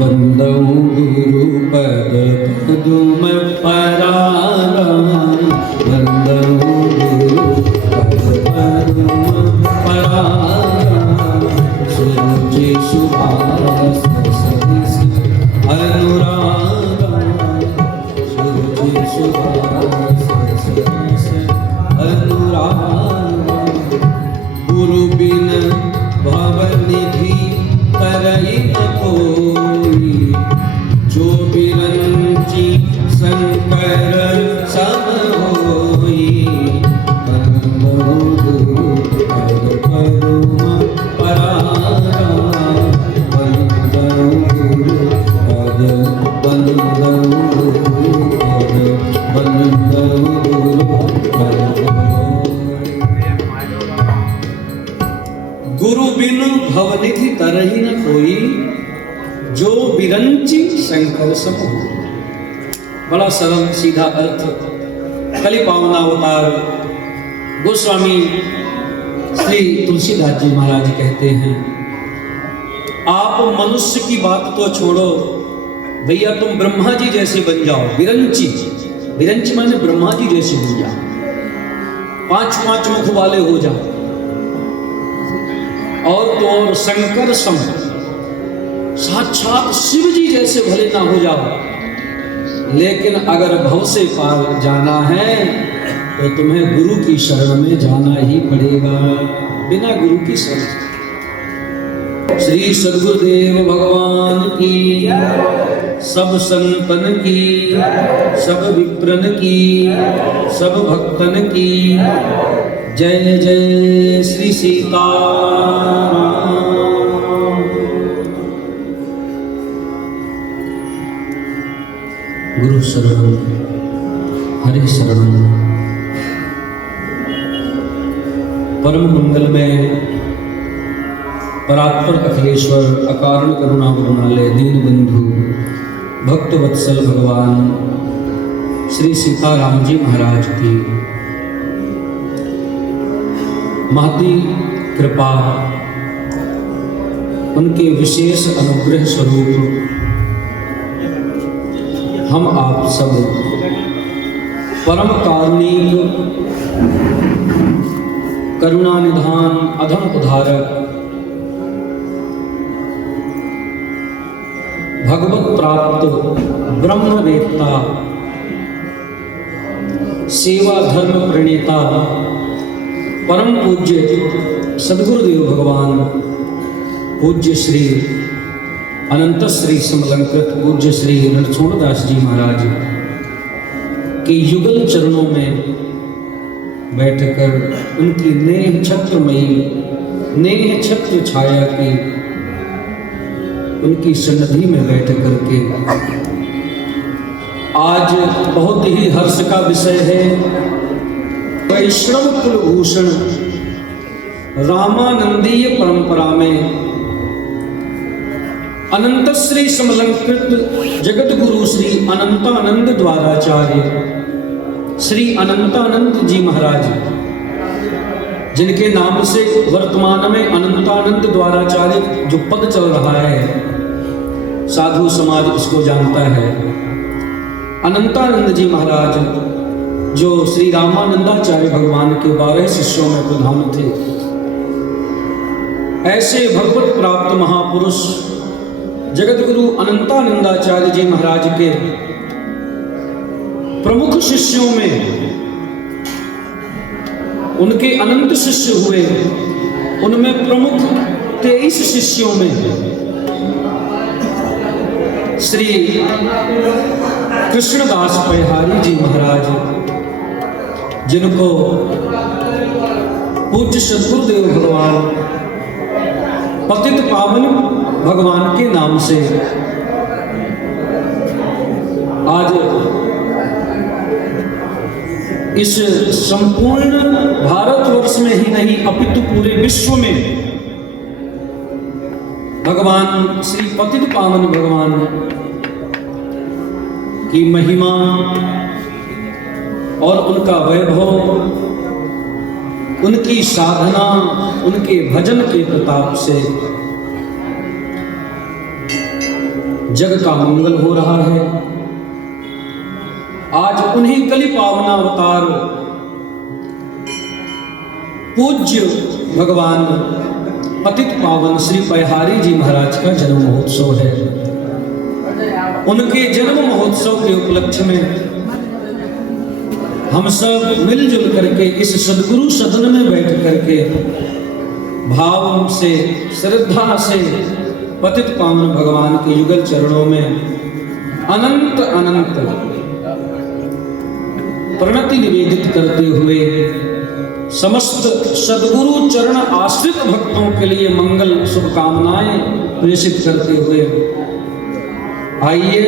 बंदौ गुरुपद पदुम पराराम, बंदौ गुरुपद पदुम पराराम। सुरुचि सुभाष सरिस अनुरागा, सुरुचि सुभाष सरिस अनुरागा। गुरु बिन भवनिधि तरहि न कोई, जो बिरंची शंकर सम होई। बंदौ गुरुपद पदुम पराराम, बंदौ गुरुपद, बंदौ गुरुपद, बंदौ गुरुपद। गुरु बिनु भवनिधि तरहि न कोई, जो बिरंची शंकर सम होई। बड़ा सरल सीधा अर्थ कलि पावनावतार गोस्वामी श्री तुलसीदास जी महाराज कहते हैं, आप मनुष्य की बात तो छोड़ो भैया, तुम ब्रह्मा जी जैसे बन जाओ। बिरंची, बिरंची माने ब्रह्मा जी जैसे बन जाओ, 5 मुख वाले हो जाओ। और तो और शंकर सम, साक्षात शिव जी जैसे भले ना हो जाओ, लेकिन अगर भव से पार जाना है तो तुम्हें गुरु की शरण में जाना ही पड़ेगा। बिना गुरु की शरण। श्री सद्गुरुदेव भगवान की, सब संतन की, सब विप्रन की, सब भक्तन की जय जय श्री सीताराम। गुरु शरण हरि शरण। परम मंगल में परात्पर अखिलेश्वर, अकारण करुणा करुणालय, दीन बंधु भक्त वत्सल भगवान श्री सीताराम जी महाराज की महती कृपा, उनके विशेष अनुग्रह स्वरूप हम आप सब परम कारुणिक, करुणा निधान, अधम उद्धारक, भगवत प्राप्त ब्रह्मवेत्ता, सेवा धर्म प्रणेता, परम पूज्य सद्गुरुदेव भगवान पूज्य श्री अनंत श्री समलंकृत पूज्य श्री रणछोड़दास जी महाराज के युगल चरणों में बैठकर उनकी नेह छत्रमयी, नेह छत्र छाया की उनकी सन्निधि में बैठ करके आज बहुत ही हर्ष का विषय है। वैष्णव कुलभूषण रामानंदीय परंपरा में अनंत श्री समलंकृत जगत गुरु श्री अनंतानंद द्वाराचार्य श्री अनंतानंद जी महाराज, जिनके नाम से वर्तमान में अनंतानंद द्वाराचार्य जो पद चल रहा है, साधु समाज इसको जानता है। अनंतानंद जी महाराज जो श्री रामानंदाचार्य भगवान के 12 शिष्यों में प्रधान थे, ऐसे भगवत प्राप्त महापुरुष जगत गुरु अनंतानंदाचार्य जी महाराज के प्रमुख शिष्यों में उनके अनंत शिष्य हुए, उनमें प्रमुख 23 शिष्यों में श्री कृष्णदास परिहारी जी महाराज, जिनको पूज्य सद्गुरुदेव भगवान पतित पावन भगवान के नाम से आज इस संपूर्ण भारतवर्ष में ही नहीं अपितु पूरे विश्व में भगवान श्री पतित पावन भगवान की महिमा और उनका वैभव, उनकी साधना, उनके भजन के प्रताप से जग का मंगल हो रहा है। आज उन्हीं कली पावना अवतार पूज्य भगवान पतित पावन श्री पयहारी जी महाराज का जन्म महोत्सव है। उनके जन्म महोत्सव के उपलक्ष्य में हम सब मिलजुल करके इस सदगुरु सदन में बैठ करके भाव से, श्रद्धा से पतित पावन भगवान के युगल चरणों में अनंत अनंत प्रणति निवेदित करते हुए समस्त सदगुरु चरण आश्रित भक्तों के लिए मंगल शुभकामनाएं प्रेषित करते हुए आइए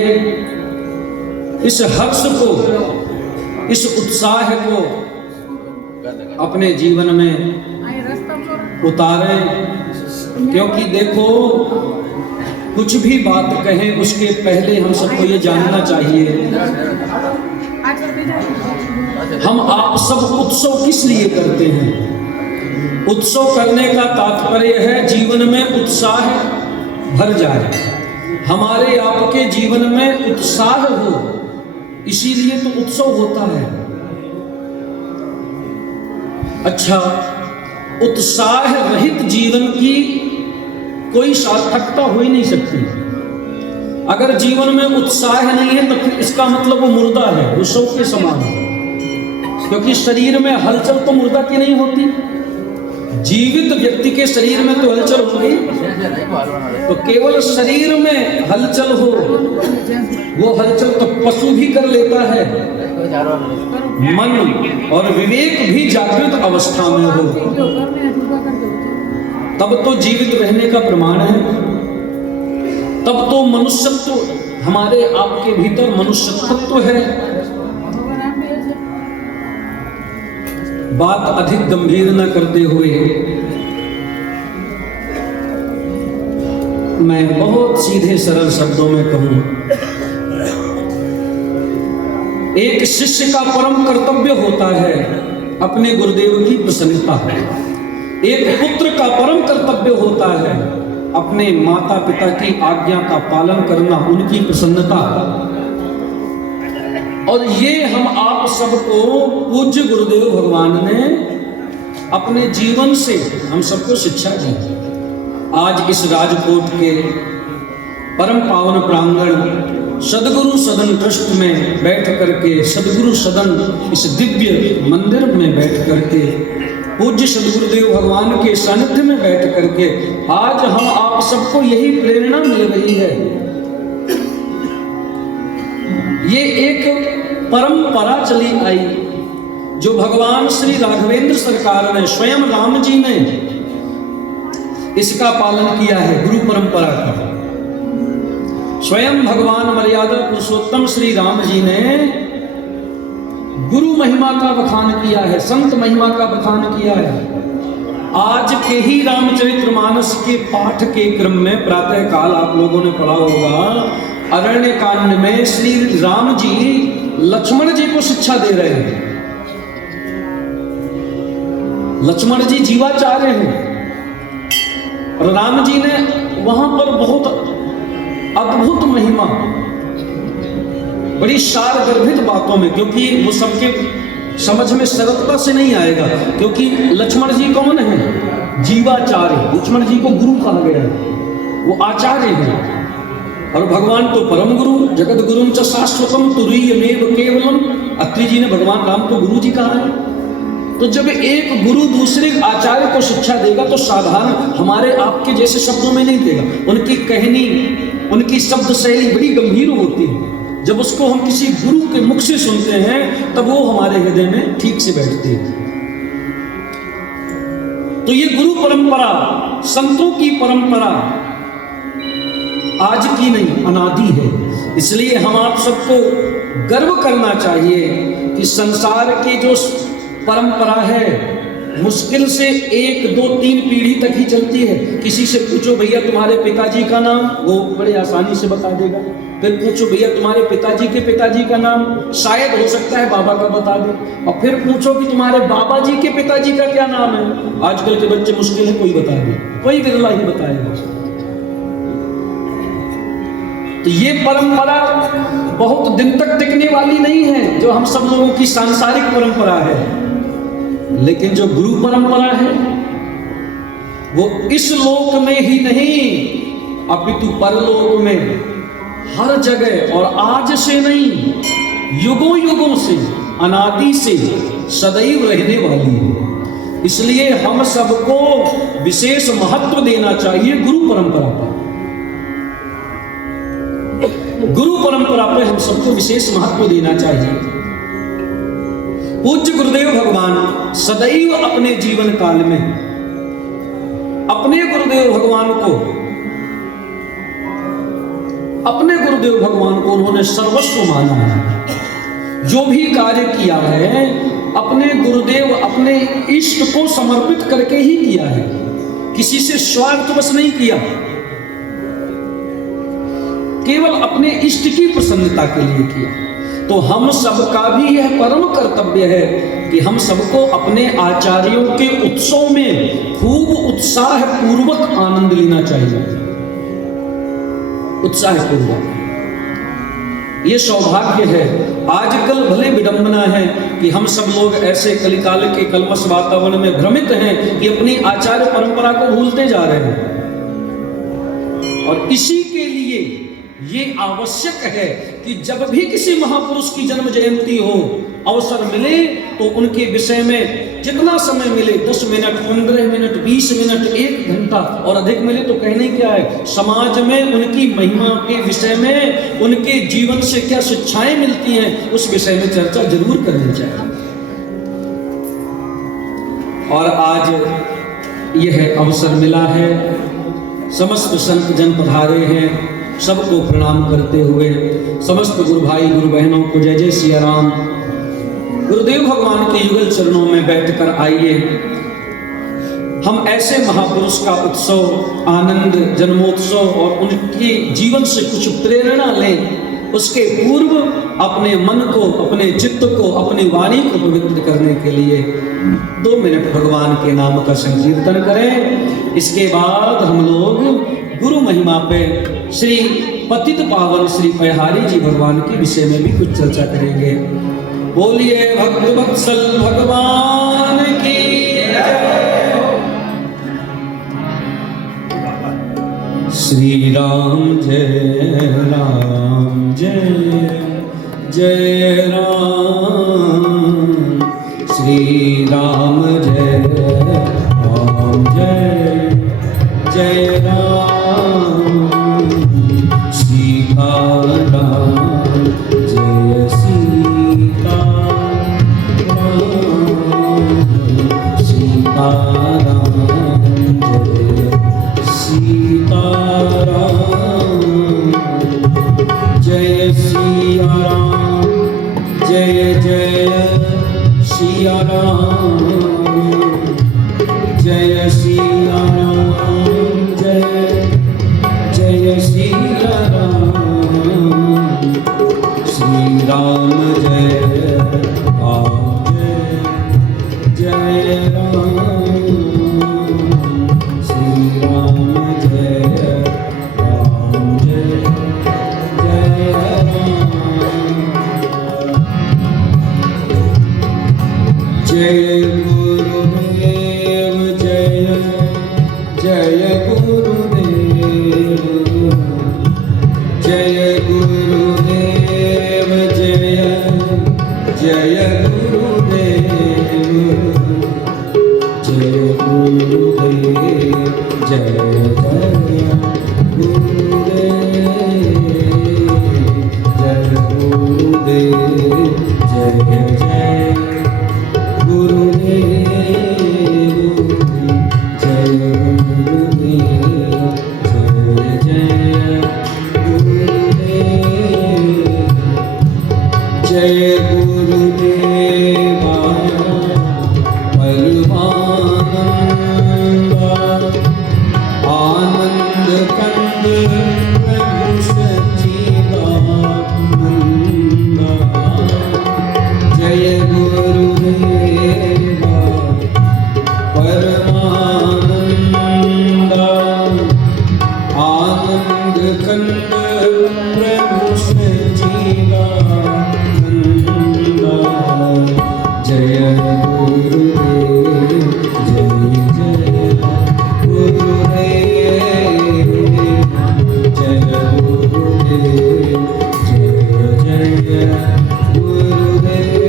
इस हर्ष को, इस उत्साह को अपने जीवन में उतारें। क्योंकि देखो, कुछ भी बात कहें उसके पहले हम सबको ये जानना चाहिए हम आप सब उत्सव किस लिए करते हैं। उत्सव करने का तात्पर्य है जीवन में उत्साह भर जाए, हमारे आपके जीवन में उत्साह हो, इसीलिए तो उत्सव होता है। अच्छा, उत्साह रहित जीवन की कोई सार्थकता हो ही नहीं सकती। अगर जीवन में उत्साह नहीं है तो फिर इसका मतलब वो मुर्दा है, वो शव के समान है। क्योंकि शरीर में हलचल तो मुर्दा की नहीं होती। जीवित व्यक्ति के शरीर में तो हलचल होगी, तो केवल शरीर में हलचल हो, वो हलचल तो पशु भी कर लेता है। मन और विवेक भी जागृत अवस्था में हो, तब तो जीवित रहने का प्रमाण है। तब तो मनुष्यत्व हमारे आपके भीतर मनुष्यत्व है। बात अधिक गंभीर न करते हुए मैं बहुत सीधे सरल शब्दों में कहूं, एक शिष्य का परम कर्तव्य होता है अपने गुरुदेव की प्रसन्नता। एक पुत्र का परम कर्तव्य होता है अपने माता पिता की आज्ञा का पालन करना, उनकी प्रसन्नता। और ये हम आप सबको पूज्य गुरुदेव भगवान ने अपने जीवन से हम सबको शिक्षा दी। आज इस राजकोट के परम पावन प्रांगण सदगुरु सदन ट्रस्ट में बैठ करके, सदगुरु सदन इस दिव्य मंदिर में बैठ करके, पूज्य सदगुरुदेव भगवान के सानिध्य में बैठ करके आज हम आप सबको यही प्रेरणा मिल रही है। ये एक परंपरा चली आई जो भगवान श्री राघवेंद्र सरकार ने, स्वयं राम जी ने इसका पालन किया है, गुरु परंपरा का। स्वयं भगवान मर्यादा पुरुषोत्तम श्री राम जी ने गुरु महिमा का बखान किया है, संत महिमा का बखान किया है। आज के ही रामचरितमानस के पाठ के क्रम में प्रातः काल आप लोगों ने पढ़ा होगा, अरण्य कांड में श्री राम जी लक्ष्मण जी को शिक्षा दे रहे हैं। लक्ष्मण जी जीवाचार्य हैं और राम जी ने वहां पर बहुत अद्भुत महिमा, बड़ी सार गर्भित बातों में, क्योंकि वो सबके समझ में सरलता से नहीं आएगा। क्योंकि लक्ष्मण जी कौन है? जीवाचार्य। लक्ष्मण जी को गुरु कहा गया है, वो आचार्य हैं। और भगवान तो परम गुरु, जगत गुरुम च शाश्वतम तुरीयमेव केवलम। अत्रि जी ने भगवान राम को गुरु जी कहा है। तो जब एक गुरु दूसरे आचार्य को शिक्षा देगा तो साधारण हमारे आपके जैसे शब्दों में नहीं देगा। उनकी कहनी, उनकी शब्द शैली बड़ी गंभीर होती है। जब उसको हम किसी गुरु के मुख से सुनते हैं तब वो हमारे हृदय में ठीक से बैठती है। तो ये गुरु परंपरा, संतों की परंपरा आज की नहीं, अनादि है। इसलिए हम आप सबको गर्व करना चाहिए कि संसार की जो परंपरा है मुश्किल से 1, 2, 3 पीढ़ी तक ही चलती है। किसी से पूछो भैया तुम्हारे पिताजी का नाम, वो बड़े आसानी से बता देगा। फिर पूछो भैया तुम्हारे पिताजी के पिताजी का नाम, शायद हो सकता है बाबा का बता दे। और फिर पूछो कि तुम्हारे बाबा जी के पिताजी का क्या नाम है। आजकल के बच्चे मुश्किल है कोई बता दे, कोई विरला ही बताएगा। तो ये परंपरा बहुत दिन तक टिकने वाली नहीं है जो हम सब लोगों की सांसारिक परंपरा है, लेकिन जो गुरु परंपरा है वो इस लोक में ही नहीं अपितु परलोक में हर जगह और आज से नहीं युगों युगों से अनादि से सदैव रहने वाली है। इसलिए हम सबको विशेष महत्व देना चाहिए गुरु परंपरा पर। गुरु परंपरा पर हम सबको विशेष महत्व देना चाहिए। पूज्य गुरुदेव भगवान सदैव अपने जीवन काल में अपने गुरुदेव भगवान को उन्होंने सर्वस्व माना है। जो भी कार्य किया है अपने गुरुदेव अपने इष्ट को समर्पित करके ही किया है, किसी से स्वार्थवश नहीं किया, केवल अपने इष्ट की प्रसन्नता के लिए किया। तो हम सबका भी यह परम कर्तव्य है कि हम सबको अपने आचार्यों के उत्सव में खूब उत्साह पूर्वक आनंद लेना चाहिए। उत्साह पूर्वक ये सौभाग्य है। आजकल भले विडंबना है कि हम सब लोग ऐसे कलिकाल के कलमश वातावरण में भ्रमित हैं कि अपनी आचार्य परंपरा को भूलते जा रहे हैं, और इसी के लिए ये आवश्यक है कि जब भी किसी महापुरुष की जन्म जयंती हो, अवसर मिले तो उनके विषय में जितना समय मिले 10 मिनट 15 मिनट 20 मिनट 1 घंटा और अधिक मिले तो कहने क्या है, समाज में उनकी महिमा के विषय में उनके जीवन से क्या शिक्षाएं मिलती हैं उस विषय में चर्चा जरूर करनी चाहिए। और आज यह अवसर मिला है, समस्त संत जन पधारे हैं, सबको प्रणाम करते हुए समस्त गुरु भाई गुरु बहनों को जय जय सिया राम। गुरुदेव भगवान के युगल चरणों में बैठकर आइए हम ऐसे महापुरुष का उत्सव आनंद जन्मोत्सव और उनके जीवन से कुछ प्रेरणा लें। उसके पूर्व अपने मन को अपने चित्त को अपनी वाणी को पवित्र करने के लिए 2 मिनट भगवान के नाम का संकीर्तन करें। इसके बाद हम लोग गुरु महिमा पे श्री पतित पावन श्री पयहारी जी भगवान के विषय में भी कुछ चर्चा करेंगे। बोलिए भक्त वत्सल भगवान की जय। श्री राम जय राम जय जय राम, श्री राम जय राम जय जय राम, सीता राम जय सीता राम, सीता राम जय सीता राम, जय सिया राम जय जय सिया राम, जय सिया राम जय जय सिया राम, श्री राम जय राम जय जय राम, श्री राम जय राम जय जय राम। जय गुरुदेव जय जय गुरुदेव, जय गुरुदेव जय जय गुरुदेव, जय गुरुदेव जय जय गुरुदेव, जय गुरुदेव जय जय गुरुदेव, जय गुरुदेव जय जय गुरुदेव, जय गुरुदेवा परमानंद आनंद कंद प्रभु सच्चिदानंद, जय गुरुदेवा परमानंद आनंद कंद प्रभु सच्चिदानंद। जय गुरुदेव जय जय गुरुदेव, जय गुरुदेव जय जय गुरुदेव,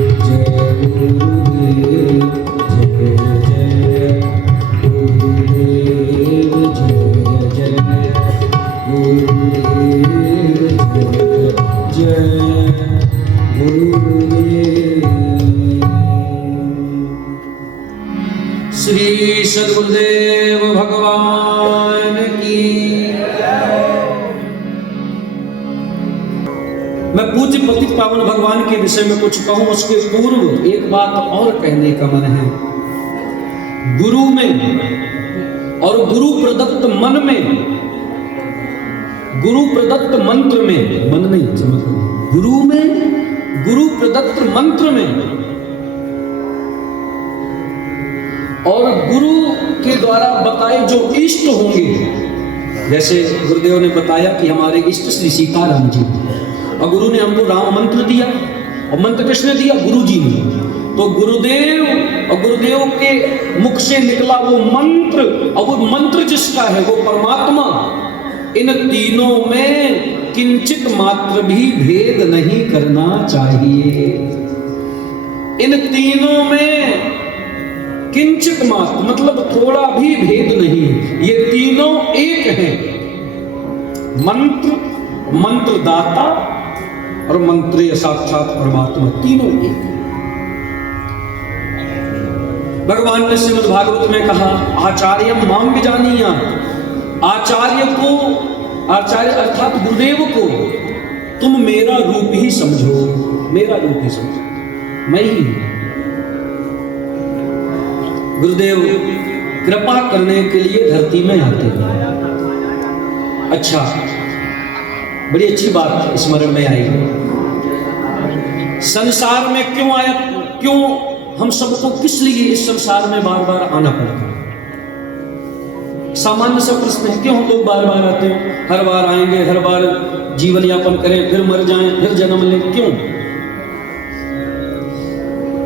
जय गुरुदेव जय जय गुरुदेव, जय जय गुरुदेव, जय जय गुरुदेव। श्री सद्गुरुदेव भगवान की। मैं पूज्य पतित पावन भगवान के विषय में कुछ कहूं, उसके पूर्व एक बात और कहने का मन है। गुरु में और गुरु प्रदत्त मन में, गुरु प्रदत्त मंत्र में, मन नहीं समझ, गुरु में, गुरु प्रदत्त मंत्र में और गुरु के द्वारा बताए जो इष्ट होंगे, जैसे गुरुदेव ने बताया कि हमारे इष्ट श्री सीताराम जी, और गुरु ने हमको राम मंत्र दिया, और मंत्र किसने दिया? गुरु जी ने। तो गुरुदेव और गुरुदेव के मुख से निकला वो मंत्र, और वो मंत्र जिसका है वो परमात्मा। इन तीनों में किंचित मात्र भी भेद नहीं करना चाहिए। इन तीनों में किंचित मात्र मतलब थोड़ा भी भेद नहीं, ये तीनों एक हैं। मंत्र, मंत्रदाता और मंत्रेय साक्षात परमात्मा, तीनों एक। भगवान ने श्रीमद् भागवत में कहा, आचार्य माम विजानीया, आचार्य को, आचार्य अर्थात गुरुदेव को तुम मेरा रूप ही समझो, मेरा रूप ही समझो, मैं ही। गुरुदेव कृपा करने के लिए धरती में आते हैं। अच्छा, बड़ी अच्छी बात स्मरण में आई। संसार में क्यों आया, क्यों हम सबको किस लिए इस संसार में बार बार आना पड़ता है? सामान्य सा प्रश्न है, क्यों हम लोग बार बार आते हैं? हर बार आएंगे, हर बार जीवन यापन करें, फिर मर जाएं, फिर जन्म लें, क्यों?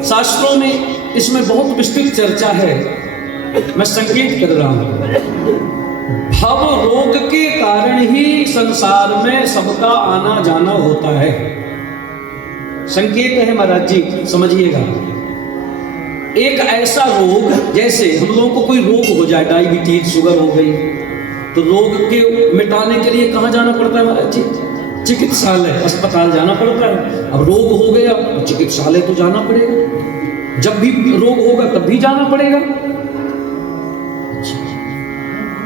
शास्त्रों में इसमें बहुत विस्तृत चर्चा है, मैं संकेत कर रहा हूं। भव रोग के कारण ही संसार में सबका आना जाना होता है। संकेत है महाराज जी, समझिएगा। एक ऐसा रोग, जैसे हम लोगों को कोई रोग हो जाए, डायबिटीज, शुगर हो गई, तो रोग के मिटाने के लिए कहाँ जाना पड़ता है महाराज जी? चिकित्सालय, अस्पताल जाना पड़ता है। अब रोग हो गया तो चिकित्सालय तो जाना पड़ेगा, जब भी रोग होगा तब भी जाना पड़ेगा।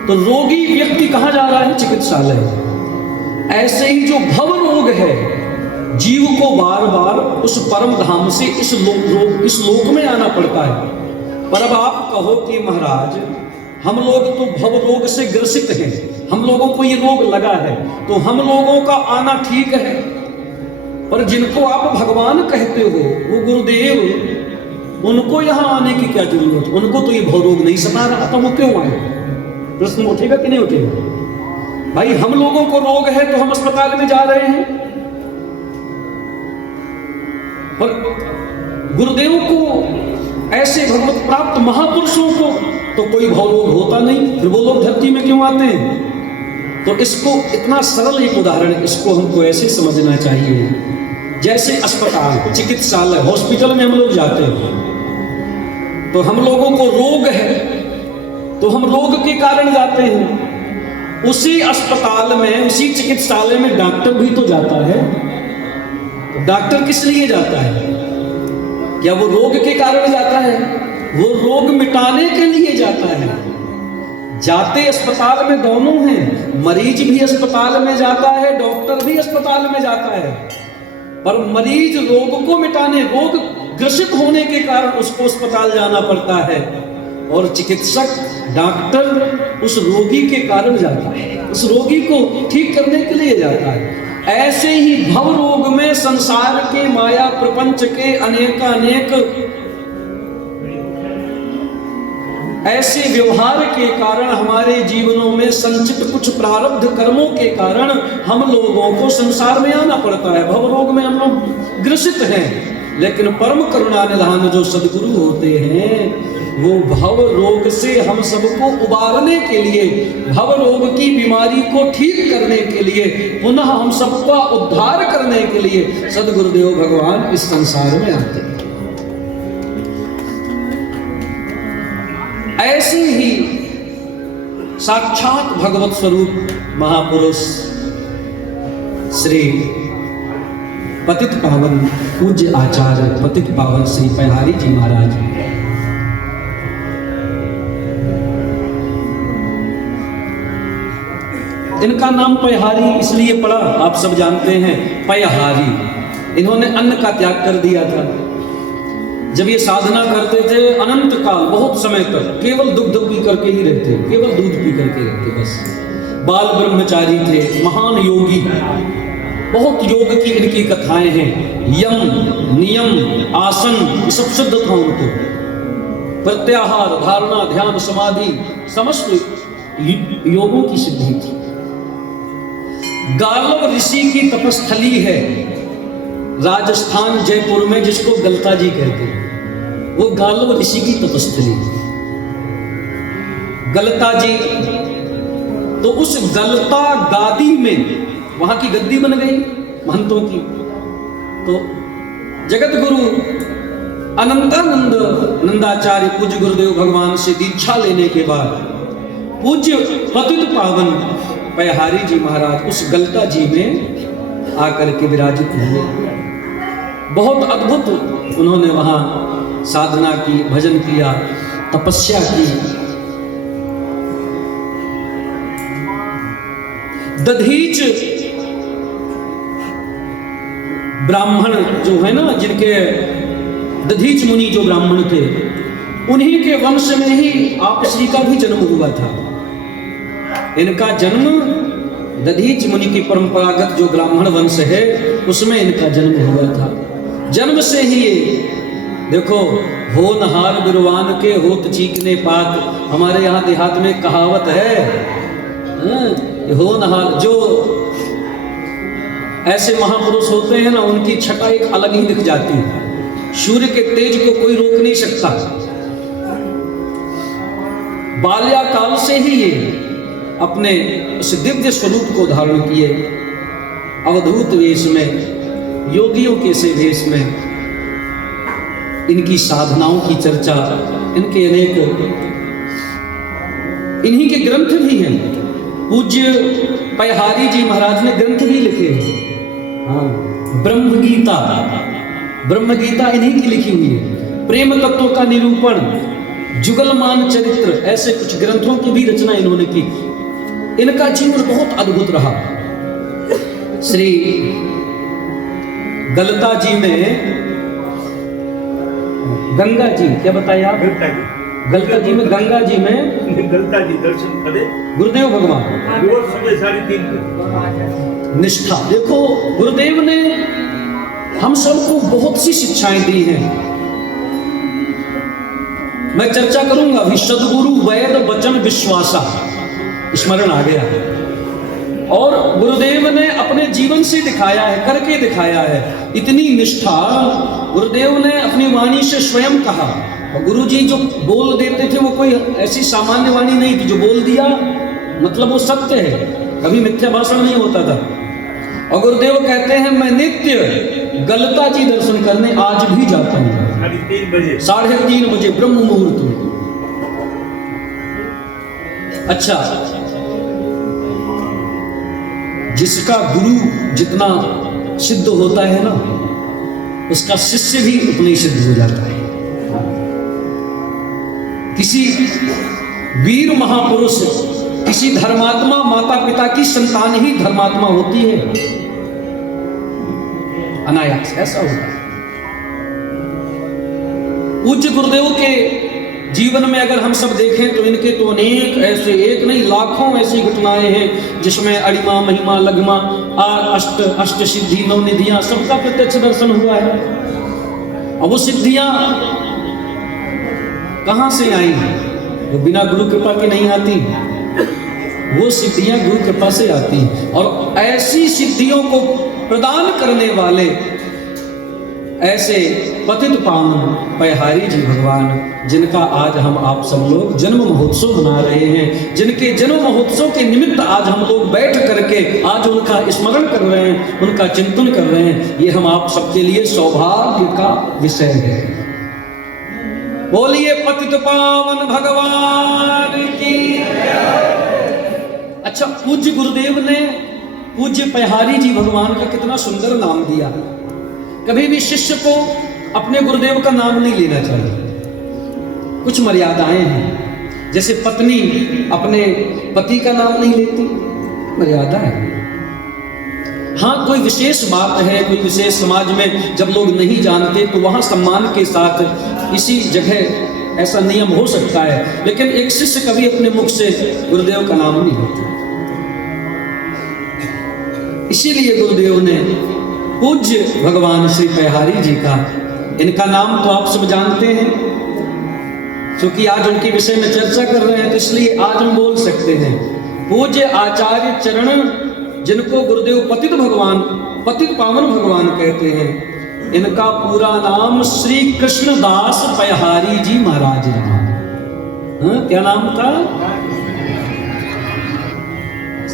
तो रोगी व्यक्ति कहाँ जा रहा है? चिकित्सालय। ऐसे ही जो भव रोग है, जीव को बार बार उस परम धाम से इस लोक में आना पड़ता है। पर अब आप कहो कि महाराज हम लोग तो भव रोग से ग्रसित हैं, हम लोगों को ये रोग लगा है, तो हम लोगों का आना ठीक है, पर जिनको आप भगवान कहते हो वो गुरुदेव, उनको यहाँ आने की क्या जरूरत? उनको तो ये भव रोग नहीं सता रहा, तो वो क्यों आए? प्रश्न उठेगा कि नहीं उठेगा? भाई हम लोगों को रोग है तो हम अस्पताल में जा रहे हैं, पर गुरुदेव को, ऐसे भगवत प्राप्त महापुरुषों को तो कोई भव रोग होता नहीं, फिर वो लोग धरती में क्यों आते हैं? तो इसको इतना सरल एक उदाहरण, इसको हमको ऐसे समझना चाहिए। जैसे अस्पताल, चिकित्सालय, हॉस्पिटल में हम लोग जाते हैं, तो हम लोगों को रोग है तो हम रोग के कारण जाते हैं। उसी अस्पताल में, उसी चिकित्सालय में डॉक्टर भी तो जाता है। डॉक्टर किस लिए जाता है? क्या वो रोग के कारण जाता है? वो रोग मिटाने के लिए जाता है। जाते अस्पताल में दोनों हैं, मरीज भी अस्पताल में जाता है, डॉक्टर भी अस्पताल में जाता है, पर मरीज रोग को मिटाने, रोग ग्रसित होने के कारण उसको अस्पताल जाना पड़ता है, और चिकित्सक, डॉक्टर उस रोगी के कारण जाता है, उस रोगी को ठीक करने के लिए जाता है। ऐसे ही भव रोग में संसार के माया प्रपंच के अनेकानेक ऐसे व्यवहार के कारण, हमारे जीवनों में संचित कुछ प्रारब्ध कर्मों के कारण हम लोगों को संसार में आना पड़ता है, भवरोग में हम लोग ग्रसित हैं। लेकिन परम करुणा निधान जो सदगुरु होते हैं, वो भव रोग से हम सबको उबारने के लिए, भव रोग की बीमारी को ठीक करने के लिए, पुनः हम सबका उद्धार करने के लिए सदगुरुदेव भगवान इस संसार में आते हैं। ऐसे ही साक्षात भगवत स्वरूप महापुरुष श्री पतित पावन पूज्य आचार्य पतित पावन श्री पयहारी जी महाराज, इनका नाम पयहारी इसलिए पड़ा, आप सब जानते हैं, पयहारी। इन्होंने अन्न का त्याग कर दिया था। जब ये साधना करते थे अनंत काल, बहुत समय तक केवल दुग्ध पी करके ही रहते, केवल दूध पी करके रहते बस। बाल ब्रह्मचारी थे, महान योगी, बहुत योग की इनकी कथाएं हैं। यम, नियम, आसन, ये सब सिद्ध था उनको। प्रत्याहार, धारणा, ध्यान, समाधि, समस्त योगों की सिद्धि थी। गालव ऋषि की तपस्थली है राजस्थान जयपुर में, जिसको गलता जी कहते हैं, वो गालव ऋषि की तपस्थली। गलता जी, तो उस गलता गादी में, वहां की गद्दी बन गई महंतों की, तो जगत गुरु अनंतानंद नंदाचार्य पूज्य गुरुदेव भगवान से दीक्षा लेने के बाद पूज्य पतित पावन पयहारी जी महाराज उस गलता जी में आकर के विराजित हुए। बहुत अद्भुत उन्होंने वहां साधना की, भजन किया, तपस्या की। दधीच ब्राह्मण जो है ना, जिनके दधीच मुनि जो ब्राह्मण थे, उन्हीं के वंश में ही आप श्री का भी जन्म हुआ था। इनका जन्म दधीच मुनि की परंपरागत जो ब्राह्मण वंश है उसमें इनका जन्म हुआ था। जन्म से ही ये देखो, होनहार बिरवान के होत चीकने पात, हमारे यहाँ देहात में कहावत है, होनहार जो ऐसे महापुरुष होते हैं ना, उनकी छटा एक अलग ही दिख जाती है। सूर्य के तेज को कोई रोक नहीं सकता। बाल्याकाल से ही ये अपने उस दिव्य स्वरूप को धारण किए, अवधूत वेश में, योगियों के से वेश में। इनकी साधनाओं की चर्चा, इनके अनेक, इन्हीं के ग्रंथ भी हैं। पूज्य पयहारी जी महाराज ने ग्रंथ भी लिखे हैं। हाँ, ब्रह्म गीता, ब्रह्म गीता इन्हीं की लिखी हुई है। प्रेम तत्व का निरूपण, जुगलमान चरित्र, ऐसे कुछ ग्रंथों की भी रचना इन्होंने की। इनका जीवन बहुत अद्भुत रहा। श्री गलता जी में, गंगा जी, क्या बताया आप? गलता जी में, गंगा जी में गलता जी दर्शन करे गुरुदेव भगवान, रोज सुबह 3:30 निष्ठा। देखो, गुरुदेव ने हम सबको बहुत सी शिक्षाएं दी हैं। मैं चर्चा करूंगा भी। सदगुरु वैद वचन विश्वासा स्मरण आ गया, और गुरुदेव ने अपने जीवन से दिखाया है, करके दिखाया है। इतनी निष्ठा गुरुदेव ने अपनी वाणी से स्वयं कहा। और गुरुजी जो बोल देते थे वो कोई ऐसी सामान्य वाणी नहीं थी, जो बोल दिया मतलब वो सत्य है, कभी मिथ्या भाषण नहीं होता था। और गुरुदेव कहते हैं, मैं नित्य गलता जी दर्शन करने आज भी जाता हूँ 3:30 बजे ब्रह्म मुहूर्त में। अच्छा, जिसका गुरु जितना सिद्ध होता है ना, उसका शिष्य भी उतना ही सिद्ध हो जाता है। किसी वीर महापुरुष, किसी धर्मात्मा माता पिता की संतान ही धर्मात्मा होती है, अनायास ऐसा होता है। पूज्य गुरुदेव के जीवन में अगर हम सब देखें तो इनके तो अनेक ऐसे, एक नहीं लाखों ऐसी घटनाएं हैं जिसमें अड़िमा, महिमा, लघिमा, अष्ट सिद्धि, नौ निधियां, सबका प्रत्यक्ष दर्शन हुआ है। अब वो सिद्धियां कहां से आई हैं? वो बिना गुरु कृपा के नहीं आती, वो सिद्धियां गुरु कृपा से आती हैं। और ऐसी सिद्धियों को प्रदान करने वाले ऐसे पतित पावन पयहारी जी भगवान, जिनका आज हम आप सब लोग जन्म महोत्सव मना रहे हैं, जिनके जन्म महोत्सव के निमित्त आज हम लोग बैठ करके आज उनका स्मरण कर रहे हैं, उनका चिंतन कर रहे हैं, ये हम आप सबके लिए सौभाग्य का विषय है। बोलिए पतित पावन भगवान की। अच्छा, पूज्य गुरुदेव ने पूज्य पयहारी जी भगवान का कितना सुंदर नाम दिया। कभी भी शिष्य को अपने गुरुदेव का नाम नहीं लेना चाहिए। कुछ मर्यादाएं हैं, जैसे पत्नी अपने पति का नाम नहीं लेती, मर्यादा है। हाँ, कोई विशेष बात है, कोई विशेष समाज में जब लोग नहीं जानते तो वहां सम्मान के साथ इसी जगह ऐसा नियम हो सकता है, लेकिन एक शिष्य कभी अपने मुख से गुरुदेव का नाम नहीं लेता। इसीलिए गुरुदेव ने पूज्य भगवान श्री पयहारी जी का, इनका नाम तो आप सब जानते हैं, क्योंकि आज उनके विषय में चर्चा कर रहे हैं तो इसलिए आज हम बोल सकते हैं। पूज्य आचार्य चरण, जिनको गुरुदेव पतित भगवान, पतित पावन भगवान कहते हैं, इनका पूरा नाम श्री कृष्णदास पयहारी जी महाराज है। क्या नाम था?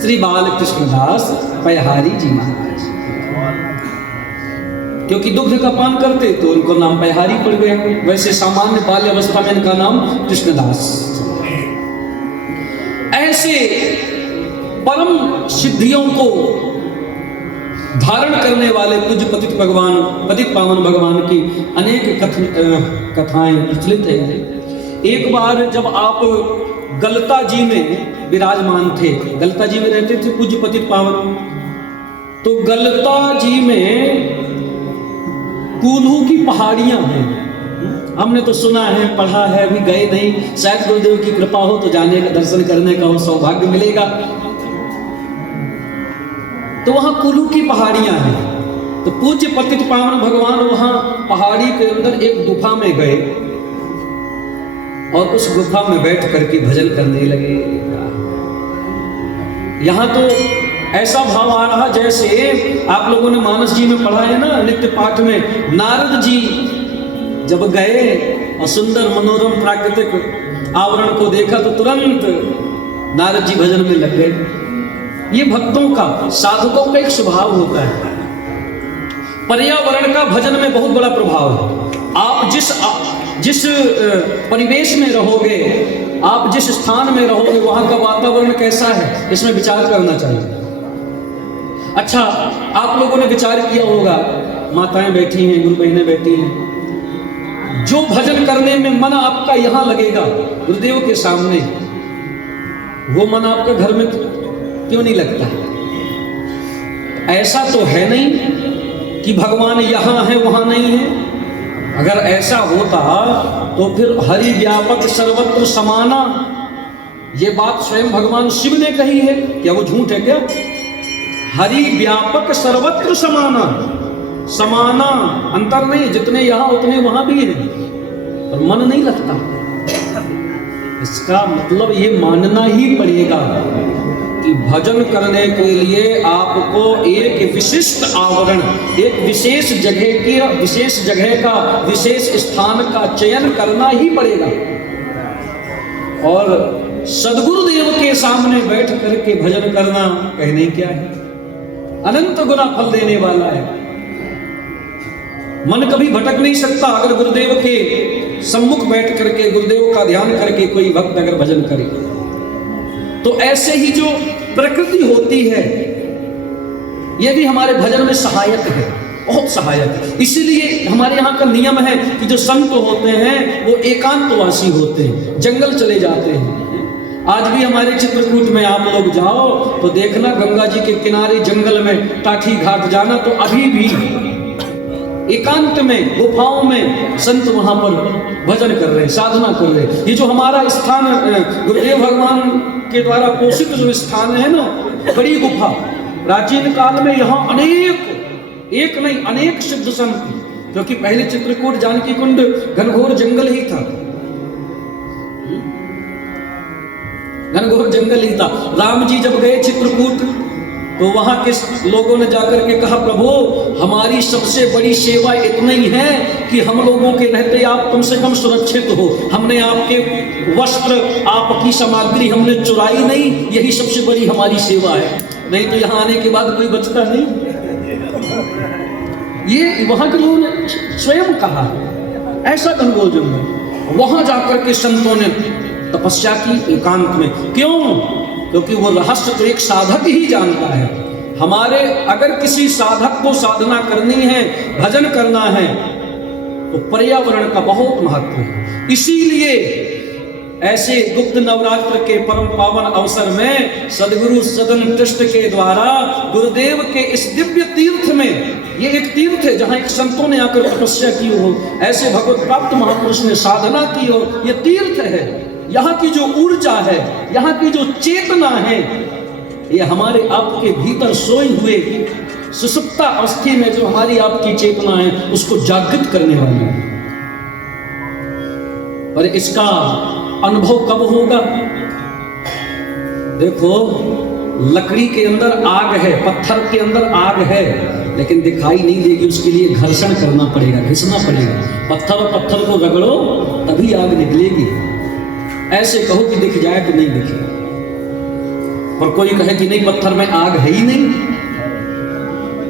श्री बाल कृष्णदास पयहारी जी महाराज। क्योंकि दुग्ध का पान करते तो उनको नाम पयहारी पड़ गया। वैसे सामान्य बाल्य अवस्था में इनका नाम कृष्णदास। ऐसे परम सिद्धियों को धारण करने वाले पूज्य पतित भगवान, पतित पावन भगवान की अनेक कथाएं प्रचलित हैं। एक बार जब आप गलता जी में विराजमान थे, गलता जी में रहते थे पूज्य पतित पावन, तो गलता जी में कुल्लू की पहाड़ियां हैं। हमने तो सुना है, पढ़ा है, अभी गए नहीं, शायद गुरुदेव की कृपा हो तो जाने का, दर्शन करने का सौभाग्य मिलेगा। तो वहां कुल्लू की पहाड़ियां हैं। तो पूज्य पतित पावन भगवान वहां पहाड़ी के अंदर एक गुफा में गए और उस गुफा में बैठ करके भजन करने लगे। यहां तो ऐसा भाव आ रहा जैसे आप लोगों ने मानस जी में पढ़ा है ना, नित्य पाठ में, नारद जी जब गए और सुंदर मनोरम प्राकृतिक आवरण को देखा तो तुरंत नारद जी भजन में लग गए। ये भक्तों का, साधकों का एक स्वभाव होता है। पर्यावरण का भजन में बहुत बड़ा प्रभाव है। आप जिस परिवेश में रहोगे, आप जिस स्थान में रहोगे, वहां का वातावरण कैसा है, इसमें विचार करना चाहिए। अच्छा, आप लोगों ने विचार किया होगा, माताएं बैठी हैं, गुरु बहनें बैठी हैं, जो भजन करने में मन आपका यहां लगेगा गुरुदेव के सामने, वो मन आपका घर में क्यों नहीं लगता? ऐसा तो है नहीं कि भगवान यहां है वहां नहीं है। अगर ऐसा होता तो फिर हरि व्यापक सर्वत्र समाना, ये बात स्वयं भगवान शिव ने कही है, क्या वो झूठ है क्या? हरि व्यापक सर्वत्र समाना, समाना अंतर नहीं, जितने यहां उतने वहां भी हैं, और मन नहीं लगता। इसका मतलब ये मानना ही पड़ेगा कि भजन करने के लिए आपको एक विशिष्ट आवरण, एक विशेष जगह का, विशेष स्थान का चयन करना ही पड़ेगा। और सद्गुरुदेव के सामने बैठ करके भजन करना कहने क्या है, अनंत गुना फल देने वाला है। मन कभी भटक नहीं सकता अगर गुरुदेव के सम्मुख बैठ करके, गुरुदेव का ध्यान करके कोई भक्त अगर भजन करे। तो ऐसे ही जो प्रकृति होती है, यह भी हमारे भजन में सहायक है, बहुत सहायक है। इसीलिए हमारे यहाँ का नियम है कि जो संत होते हैं वो एकांतवासी होते हैं, जंगल चले जाते हैं। आज भी हमारे चित्रकूट में आप लोग जाओ तो देखना, गंगा जी के किनारे जंगल में टाठी घाट जाना, तो अभी भी एकांत में, गुफाओं में संत वहां पर भजन कर रहे हैं, साधना कर रहे हैं। ये जो हमारा स्थान गुरुदेव भगवान के द्वारा पोषित जो स्थान है ना, बड़ी गुफा, प्राचीन काल में यहाँ एक नहीं अनेक सिद्ध संत, क्योंकि पहले चित्रकूट जानकी कुंड घनघोर जंगल ही था। घनघोर जंगल ही था। राम जी जब गए चित्रकूट तो वहां के लोगों ने जाकर के कहा, प्रभु हमारी सबसे बड़ी सेवा इतनी है कि हम लोगों के रहते आप कम से कम सुरक्षित हो। हमने आपके वस्त्र, आपकी सामग्री हमने चुराई नहीं, यही सबसे बड़ी हमारी सेवा है। नहीं तो यहाँ आने के बाद कोई बचता नहीं। ये वहां के लोगों ने स्वयं कहा। ऐसा घनघोर जंगल, वहां जाकर के संतों ने तपस्या की एकांत में। क्यों? क्योंकि वो रहस्य तो एक साधक ही जानता है। हमारे अगर किसी साधक को साधना करनी है, भजन करना है, तो पर्यावरण का बहुत महत्व है। इसीलिए ऐसे गुप्त नवरात्र के परम पावन अवसर में सदगुरु सदन ट्रस्ट के द्वारा गुरुदेव के इस दिव्य तीर्थ में, ये एक तीर्थ है जहां एक संतों ने आकर तपस्या की हो, ऐसे भगवत प्राप्त महापुरुष ने साधना की हो, ये तीर्थ है। यहाँ की जो ऊर्जा है, यहाँ की जो चेतना है, ये हमारे आपके भीतर सोए हुए सुसुप्ता अवस्थी में जो हमारी आपकी चेतना है उसको जागृत करने वाली है। पर इसका अनुभव कब होगा? देखो, लकड़ी के अंदर आग है, पत्थर के अंदर आग है, लेकिन दिखाई नहीं देगी। उसके लिए घर्षण करना पड़ेगा, घिसना पड़ेगा। पत्थर और पत्थर को रगड़ो तभी आग निकलेगी। ऐसे कहो कि दिख जाए तो नहीं दिखे। और कोई कहे कि नहीं पत्थर में आग है ही नहीं,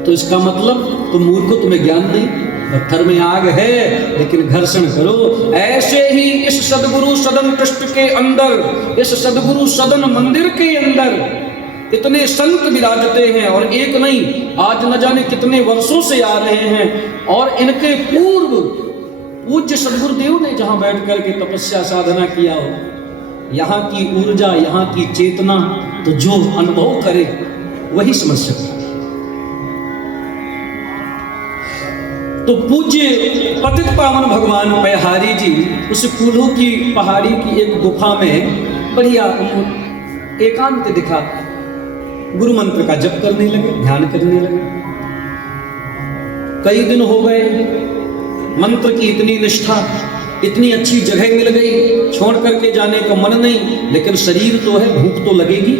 तो इसका मतलब तुम मूर्ख हो, तुम्हें ज्ञान नहीं। पत्थर में आग है लेकिन घर्षण करो। ऐसे ही इस सदगुरु सदन ट्रस्ट के अंदर, इस सदगुरु सदन मंदिर के अंदर इतने संत विराजते हैं, और एक नहीं, आज न जाने कितने वर्षों से आ रहे हैं। और इनके पूर्व पूज्य सदगुरुदेव ने जहां बैठ करके तपस्या साधना किया हो, यहाँ की ऊर्जा, यहाँ की चेतना तो जो अनुभव करे वही समझ सकता। तो पूज्य पतित पावन भगवान पयहारी जी उस कुल्लू की पहाड़ी की एक गुफा में बढ़िया एकांत दिखा, गुरु मंत्र का जप करने लगे, ध्यान करने लगे। कई दिन हो गए, मंत्र की इतनी निष्ठा, इतनी अच्छी जगह मिल गई, छोड़ करके जाने का मन नहीं, लेकिन शरीर तो है, भूख तो लगेगी,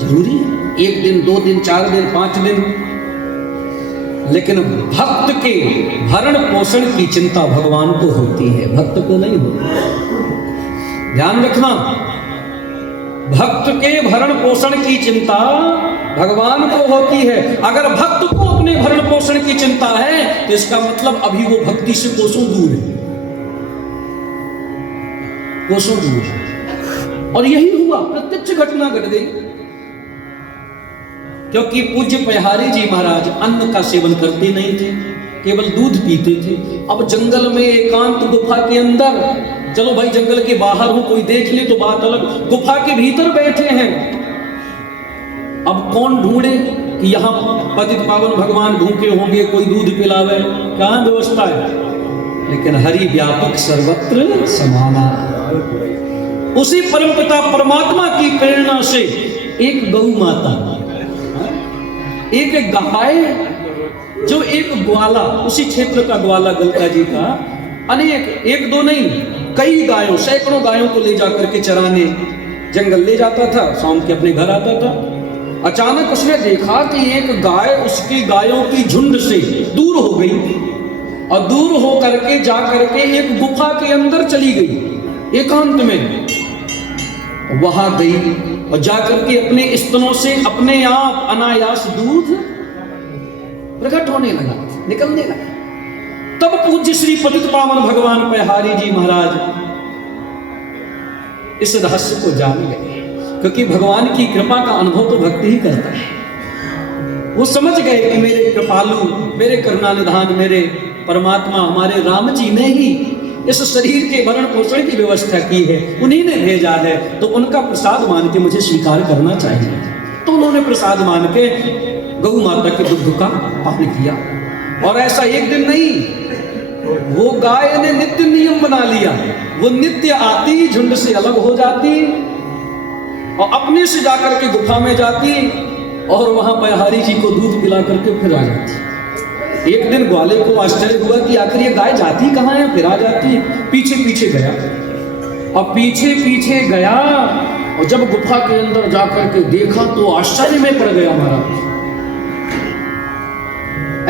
जरूरी है। 1 दिन 2 दिन 4 दिन 5 दिन, लेकिन भक्त के भरण पोषण की चिंता भगवान को होती है, भक्त को नहीं होती। ध्यान रखना, भक्त के भरण पोषण की चिंता भगवान को होती है। अगर भक्त को अपने भरण पोषण की चिंता है तो इसका मतलब अभी वो भक्ति से कोसों दूर है, कोसों दूर। और यही हुआ, प्रत्यक्ष घटना घट गई। क्योंकि पूज्य पयहारी जी महाराज अन्न का सेवन करते नहीं थे, केवल दूध पीते थे। अब जंगल में एकांत गुफा के अंदर, चलो भाई जंगल के बाहर हो, कोई देख ले तो बात अलग, गुफा के भीतर बैठे हैं। अब कौन ढूंढे कि यहाँ पतित पावन भगवान भूखे होंगे, कोई दूध पिलावे, कहाँ व्यवस्था है। लेकिन हरि व्यापक सर्वत्र समाना, उसी परमपिता परमात्मा की प्रेरणा से एक गौ माता, एक गाय, जो एक ग्वाला, उसी क्षेत्र का ग्वाला गलता जी का, अनेक, 1 2 नहीं, कई गायों, सैकड़ों गायों को ले जाकर के चराने जंगल ले जाता था, शाम के अपने घर आता था। अचानक उसने देखा कि एक गाय उसकी गायों की झुंड से दूर हो गई, और दूर हो करके जा करके एक गुफा के अंदर चली गई एकांत में। वहां गई और जाकर के अपने स्तनों से अपने आप अनायास दूध प्रकट होने लगा, निकलने लगा। तब पूज्य श्री पतित पावन भगवान पयहारी जी महाराज इस रहस्य को जान गए, क्योंकि भगवान की कृपा का अनुभव तो भक्त ही करता है। वो समझ गए कि मेरे कृपालु, मेरे करुणानिधान, मेरे परमात्मा, हमारे राम जी ने ही इस शरीर के भरण पोषण की व्यवस्था की है, उन्हीं ने भेजा है, तो उनका प्रसाद मान के मुझे स्वीकार करना चाहिए। तो उन्होंने प्रसाद मान के गौ माता के दुग्ध का पान किया। और ऐसा एक दिन नहीं, वो गाय ने नित्य नियम बना लिया। वो नित्य आती, झुंड से अलग हो जाती और अपने से जाकर के गुफा में जाती, और वहां पयहारी जी को दूध पिला करके फिर आ जाती। एक दिन ग्वाले को आश्चर्य हुआ कि आखिर ये गाय जाती कहाँ है, फिर आ जाती है। पीछे पीछे गया, अब पीछे पीछे गया और जब गुफा के अंदर जाकर के देखा तो आश्चर्य में पड़ गया महाराज।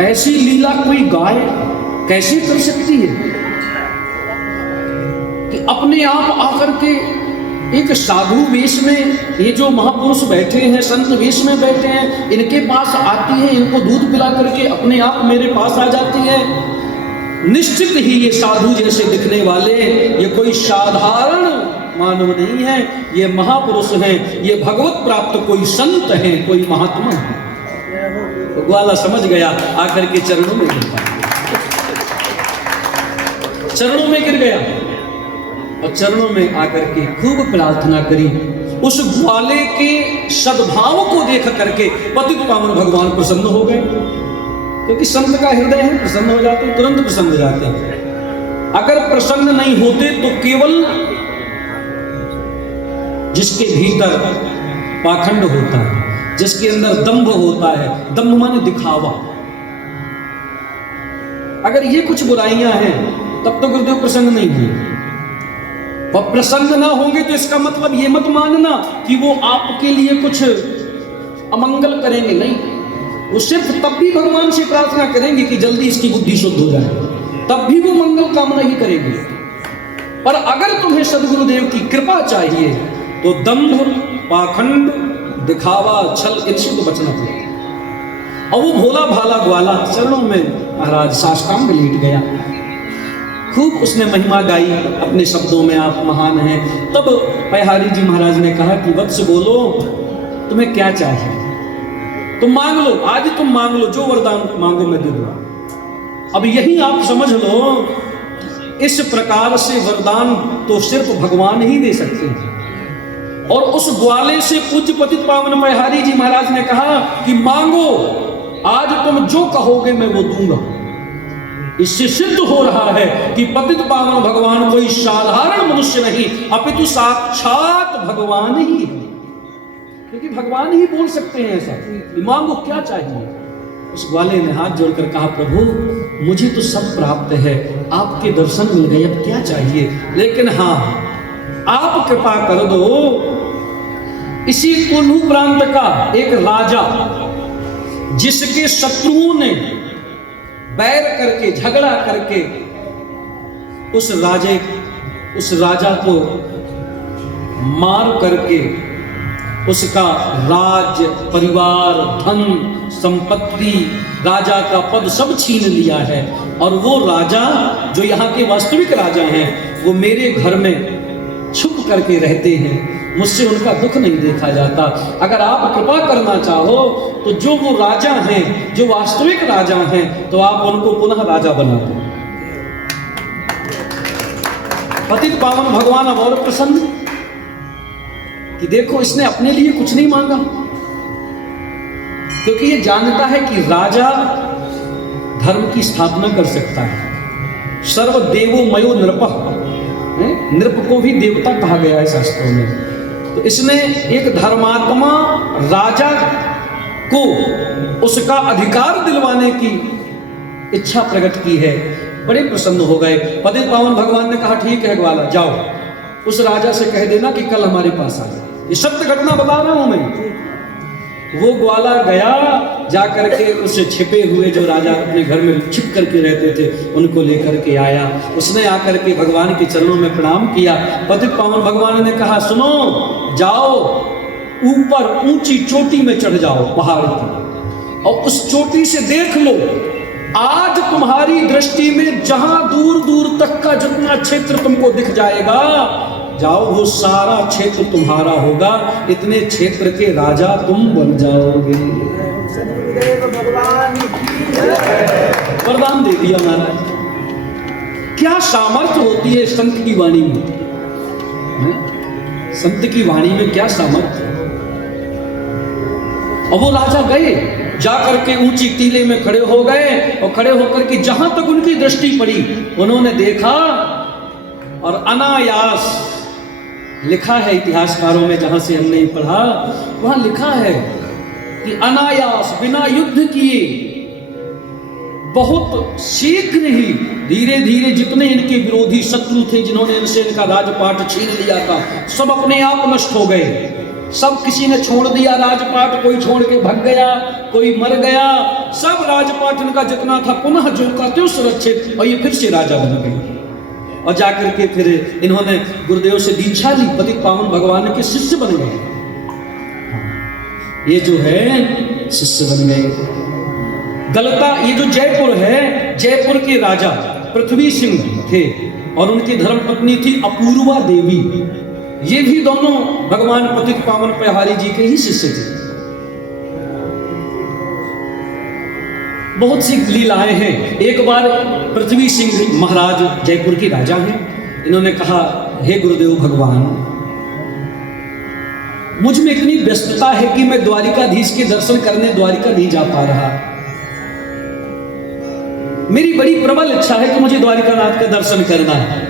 ऐसी लीला कोई गाय कैसे कर सकती है कि अपने आप आकर के एक साधु वेश में, ये जो महापुरुष बैठे हैं संत वेश में बैठे हैं, इनके पास आती है, इनको दूध पिला करके अपने आप मेरे पास आ जाती है। निश्चित ही ये साधु जैसे दिखने वाले ये कोई साधारण मानव नहीं है, ये महापुरुष हैं, ये भगवत प्राप्त कोई संत हैं, कोई महात्मा है। तो ग्वाला समझ गया, आकर के चरणों में गिर गया, चरणों में गिर गया और चरणों में आकर के खूब प्रार्थना करी। उस ग्वाले के सद्भाव को देख करके पतित पावन भगवान प्रसन्न हो गए, क्योंकि संत का हृदय है, प्रसन्न हो जाते हैं, तुरंत प्रसन्न हो जाते हैं। अगर प्रसन्न नहीं होते तो केवल जिसके भीतर पाखंड होता है, जिसके अंदर दंभ होता है, दंभ माने दिखावा, अगर ये कुछ बुराइयां हैं तब तो गुरुदेव प्रसन्न नहीं हुए। वह प्रसन्न ना होंगे तो इसका मतलब ये मत मानना कि वो आपके लिए कुछ अमंगल करेंगे, नहीं, वो सिर्फ तब भी भगवान से प्रार्थना करेंगे कि जल्दी इसकी बुद्धि शुद्ध हो जाए, तब भी वो मंगल कामना ही करेंगे। पर अगर तुम्हें सद्गुरुदेव की कृपा चाहिए तो दंभ, पाखंड, दिखावा, छल, इनसे तो बचना पड़ेगा। और वो भोला भाला ग्वाला चरणों में महाराज साष्टांग लेट गया, खूब उसने महिमा गाई अपने शब्दों में, आप महान हैं। तब पयहारी जी महाराज ने कहा कि वत्स बोलो, तुम्हें क्या चाहिए, तुम मांग लो, आज तुम मांग लो, जो वरदान मांगो मैं दे दूंगा। अब यही आप समझ लो, इस प्रकार से वरदान तो सिर्फ भगवान ही दे सकते हैं। और उस ग्वाले से पूज्य पतित पावन पयहारी जी महाराज ने कहा कि मांगो, आज तुम जो कहोगे मैं वो दूंगा। इससे सिद्ध हो रहा है कि पतित पावन भगवान कोई साधारण मनुष्य नहीं, अपितु साक्षात भगवान ही है, क्योंकि भगवान ही बोल सकते हैं ऐसा, मांगो क्या चाहिए। उस ग्वाले ने हाथ जोड़कर कहा, प्रभु मुझे तो सब प्राप्त है, आपके दर्शन मिल गए, अब क्या चाहिए, लेकिन हाँ आप कृपा कर दो। इसी कुल्लू प्रांत का एक राजा, जिसके शत्रुओं ने बैर करके, झगड़ा करके उस राजा को मार करके उसका राज, परिवार, धन, संपत्ति, राजा का पद सब छीन लिया है, और वो राजा जो यहाँ के वास्तविक राजा हैं वो मेरे घर में छुप करके रहते हैं, मुझसे उनका दुख नहीं देखा जाता। अगर आप कृपा करना चाहो तो जो वो राजा हैं, जो वास्तविक राजा हैं, तो आप उनको पुनः राजा बना दो। पतित पावन भगवान अब और प्रसन्न कि देखो इसने अपने लिए कुछ नहीं मांगा, क्योंकि ये जानता है कि राजा धर्म की स्थापना कर सकता है। सर्वदेवो मयो नृपः, नृप को भी देवता कहा गया है शास्त्रों में। तो इसने एक धर्मात्मा राजा को उसका अधिकार दिलवाने की इच्छा प्रकट की है। बड़े प्रसन्न हो गए। पतित पावन भगवान ने कहा, ठीक है ग्वाला, जाओ उस राजा से कह देना कि कल हमारे पास आ जाए। ये सत्य घटना बता रहा हूं मैं। वो ग्वाला गया, जाकर के उससे छिपे हुए जो राजा अपने घर में छिप करके रहते थे उनको लेकर के आया। उसने आकर के भगवान के चरणों में प्रणाम किया। पतित पावन भगवान ने कहा, सुनो, जाओ ऊपर ऊंची चोटी में चढ़ जाओ पहाड़ की, और उस चोटी से देख लो, आज तुम्हारी दृष्टि में जहां दूर दूर तक का जितना क्षेत्र तुमको दिख जाएगा, जाओ वो सारा क्षेत्र तुम्हारा होगा, इतने क्षेत्र के राजा तुम बन जाओगे। वरदान दे दिया महाराज। क्या सामर्थ्य होती है संत की वाणी में, संत की वाणी में क्या सामर्थ्य। और वो राजा गए, जाकर के ऊंची टीले में खड़े हो गए, और खड़े होकर के जहां तक उनकी दृष्टि पड़ी उन्होंने देखा, और अनायास लिखा है इतिहासकारों में, जहां से हमने पढ़ा वहां लिखा है कि अनायास बिना युद्ध किए बहुत शीघ्र ही धीरे धीरे जितने इनके विरोधी शत्रु थे, जिन्होंने इनसे इनका राजपाट छीन लिया था, सब अपने आप नष्ट हो गए। सब किसी ने छोड़ दिया राजपाट, कोई छोड़ के भाग गया, कोई मर गया। सब राजपाट इनका जितना था पुनः जो का त्यों सुरक्षित, और ये फिर से राजा बन गए। और जाकर के फिर इन्होंने गुरुदेव से दीक्षा ली, पतित पावन भगवान के शिष्य बन गए। ये जो है शिष्य बन गए। गलता, ये जो जयपुर है, जयपुर के राजा पृथ्वी सिंह थे और उनकी धर्मपत्नी थी अपूर्वा देवी। ये भी दोनों भगवान पतित पावन पहारी जी के ही शिष्य थे। बहुत सी लीलाएं हैं। एक बार पृथ्वी सिंह महाराज जयपुर के राजा हैं, इन्होंने कहा, हे गुरुदेव भगवान, मुझ में इतनी व्यस्तता है कि मैं द्वारिकाधीश के दर्शन करने द्वारिका नहीं जा पा रहा। मेरी बड़ी प्रबल इच्छा है कि मुझे द्वारिकानाथ का दर्शन करना है।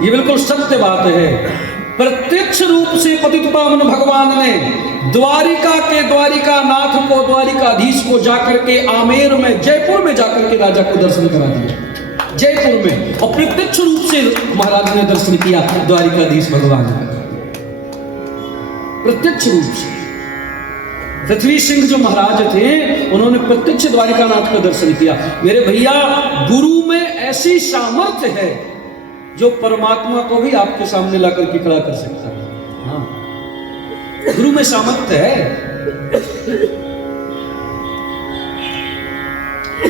ये बिल्कुल सत्य बात है। प्रत्यक्ष रूप से पतित पावन भगवान ने द्वारिका के द्वारिकानाथ को, द्वारिकाधीश को जाकर के आमेर में, जयपुर में जाकर के राजा को दर्शन करा दिया, जयपुर में। और प्रत्यक्ष रूप से महाराज ने दर्शन किया द्वारिकाधीश भगवान का, प्रत्यक्ष रूप से। पृथ्वी सिंह जो महाराज थे, उन्होंने प्रत्यक्ष द्वारिकानाथ का दर्शन किया। मेरे भैया, गुरु में ऐसी सामर्थ्य है जो परमात्मा को भी आपके सामने लाकर के खड़ा कर सकता है। हाँ, गुरु में सामर्थ्य है।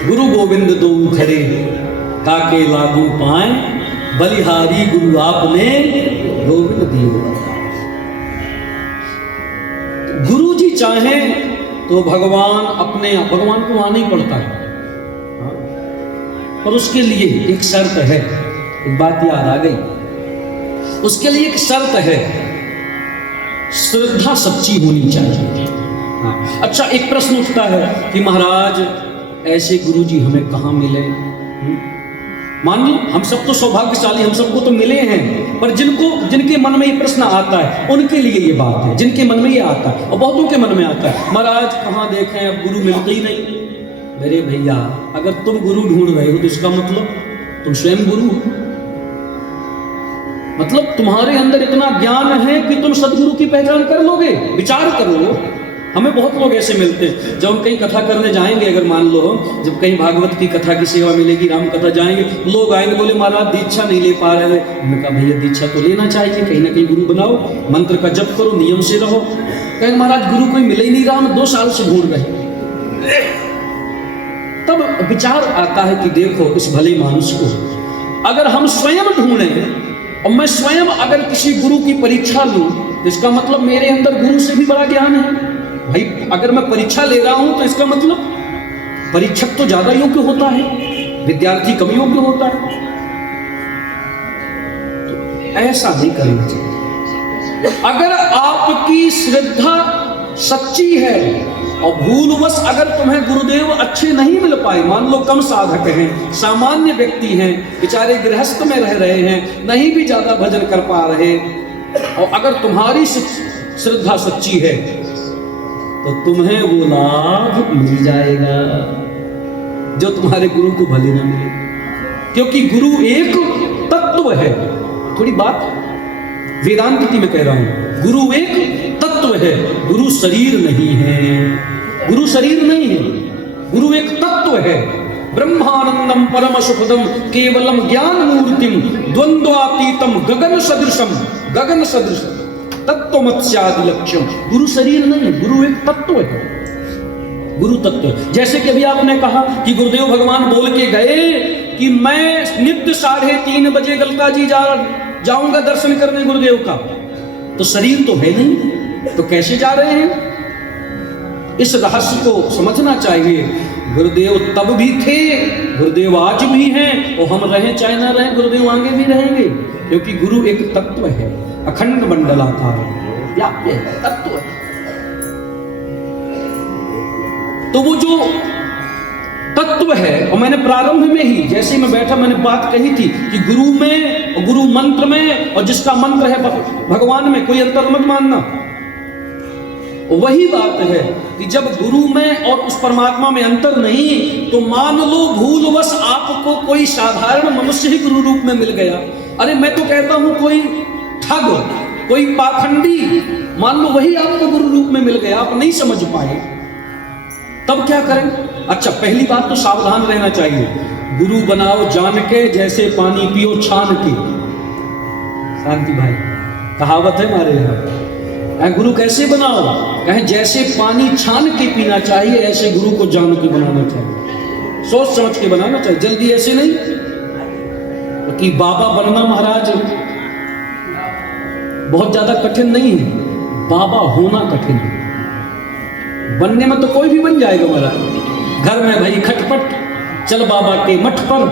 गुरु गोविंद दो खड़े, काके लागू पाए, बलिहारी गुरु आपने गोविंद दियो। गुरु जी चाहे तो भगवान अपने आप, भगवान को वहां नहीं पड़ता है, पर उसके लिए एक शर्त है। एक बात याद आ गई, उसके लिए एक शर्त है, श्रद्धा सच्ची होनी चाहिए। हाँ। अच्छा, एक प्रश्न उठता है कि महाराज ऐसे गुरु जी हमें कहाँ मिले? मान लो हम सब तो सौभाग्यशाली, हम सबको तो मिले हैं, पर जिनके मन में ये प्रश्न आता है उनके लिए ये बात है, जिनके मन में ये आता है। और बहुतों के मन में आता है, महाराज कहाँ देखें, अब गुरु मिलते ही नहीं। मेरे भैया, अगर तुम गुरु ढूंढ रहे हो तो इसका मतलब तुम स्वयं गुरु हो। मतलब तुम्हारे अंदर इतना ज्ञान है कि तुम सदगुरु की पहचान कर लोगे। विचार करो, हमें बहुत लोग ऐसे मिलते हैं, जब हम कहीं कथा करने जाएंगे, अगर मान लो जब कहीं भागवत की कथा की सेवा मिलेगी, राम कथा जाएंगे, लोग आएंगे, बोले महाराज दीक्षा नहीं ले पा रहे हैं। हमने कहा भैया दीक्षा तो लेना चाहिए, कहीं ना कहीं गुरु बनाओ, मंत्र का जप करो, नियम से रहो। कहेंगे महाराज गुरु कोई मिले ही नहीं रहा, हम 2 साल से ढूंढ रहे। तब विचार आता है कि देखो इस भले मानुष को अगर हम स्वयं ढूंढें, और मैं स्वयं अगर किसी गुरु की परीक्षा लूं, तो इसका मतलब मेरे अंदर गुरु से भी बड़ा ज्ञान है। भाई अगर मैं परीक्षा ले रहा हूं तो इसका मतलब परीक्षक तो ज्यादा योग्य होता है, विद्यार्थी कम योग्य होता है। तो ऐसा नहीं करना चाहिए। अगर आपकी श्रद्धा सच्ची है और भूलवश अगर तुम्हें गुरुदेव अच्छे नहीं मिल पाए, मान लो कम साधक हैं, सामान्य व्यक्ति हैं, बेचारे गृहस्थ में रह रहे हैं, नहीं भी ज्यादा भजन कर पा रहे, और अगर तुम्हारी श्रद्धा सच्ची है तो तुम्हें वो लाभ मिल जाएगा जो तुम्हारे गुरु को भले ना मिले। क्योंकि गुरु एक तत्व है। थोड़ी बात वेदांत में कह रहा हूं, गुरु एक तत्व है, गुरु शरीर नहीं है। गुरु शरीर नहीं है, गुरु एक तत्व है। ब्रह्मानंदम परम सुखदम केवलम ज्ञान मूर्तिम द्वंद्वातीतम गगन सदृशम, गगन सदृश तत्वमत्स्यादि लक्ष्यम। गुरु शरीर नहीं, गुरु एक तत्व है, गुरु तत्व। जैसे कि अभी आपने कहा कि गुरुदेव भगवान बोल के गए कि मैं नित्य 3:30 बजे गलता जी जाऊंगा दर्शन करने गुरुदेव का, तो शरीर तो है नहीं, तो कैसे जा रहे हैं? इस रहस्य को समझना चाहिए। गुरुदेव तब भी थे, गुरुदेव आज भी हैं, और हम रहें चाहे ना रहें, गुरुदेव आगे भी रहेंगे, क्योंकि गुरु एक तत्व है, अखंड मंडलाकार व्याप्य है, तत्व है। तो वो जो तत्व है, और मैंने प्रारंभ में ही जैसे मैं बैठा मैंने बात कही थी कि गुरु में और गुरु मंत्र में और जिसका मंत्र है भगवान में कोई अंतर मत मानना। वही बात है कि जब गुरु में और उस परमात्मा में अंतर नहीं, तो मान लो भूलवश आपको कोई साधारण मनुष्य ही गुरु रूप में मिल गया। अरे मैं तो कहता हूं कोई ठग, कोई पाखंडी, मान लो वही आपको गुरु रूप में मिल गया, आप नहीं समझ पाए, तब क्या करें? अच्छा, पहली बात तो सावधान रहना चाहिए। गुरु बनाओ जान के, जैसे पानी पियो छान के। शांति भाई, कहावत है हमारे यहाँ। गुरु कैसे बनाओ? कहें जैसे पानी छान के पीना चाहिए, ऐसे गुरु को जान के बनाना चाहिए, सोच समझ के बनाना चाहिए, जल्दी ऐसे नहीं। कि बाबा बनना महाराज बहुत ज्यादा कठिन नहीं है, बाबा होना कठिन है। बनने में तो कोई भी बन जाएगा महाराज। घर में भाई खटपट, चल बाबा के मठ पर,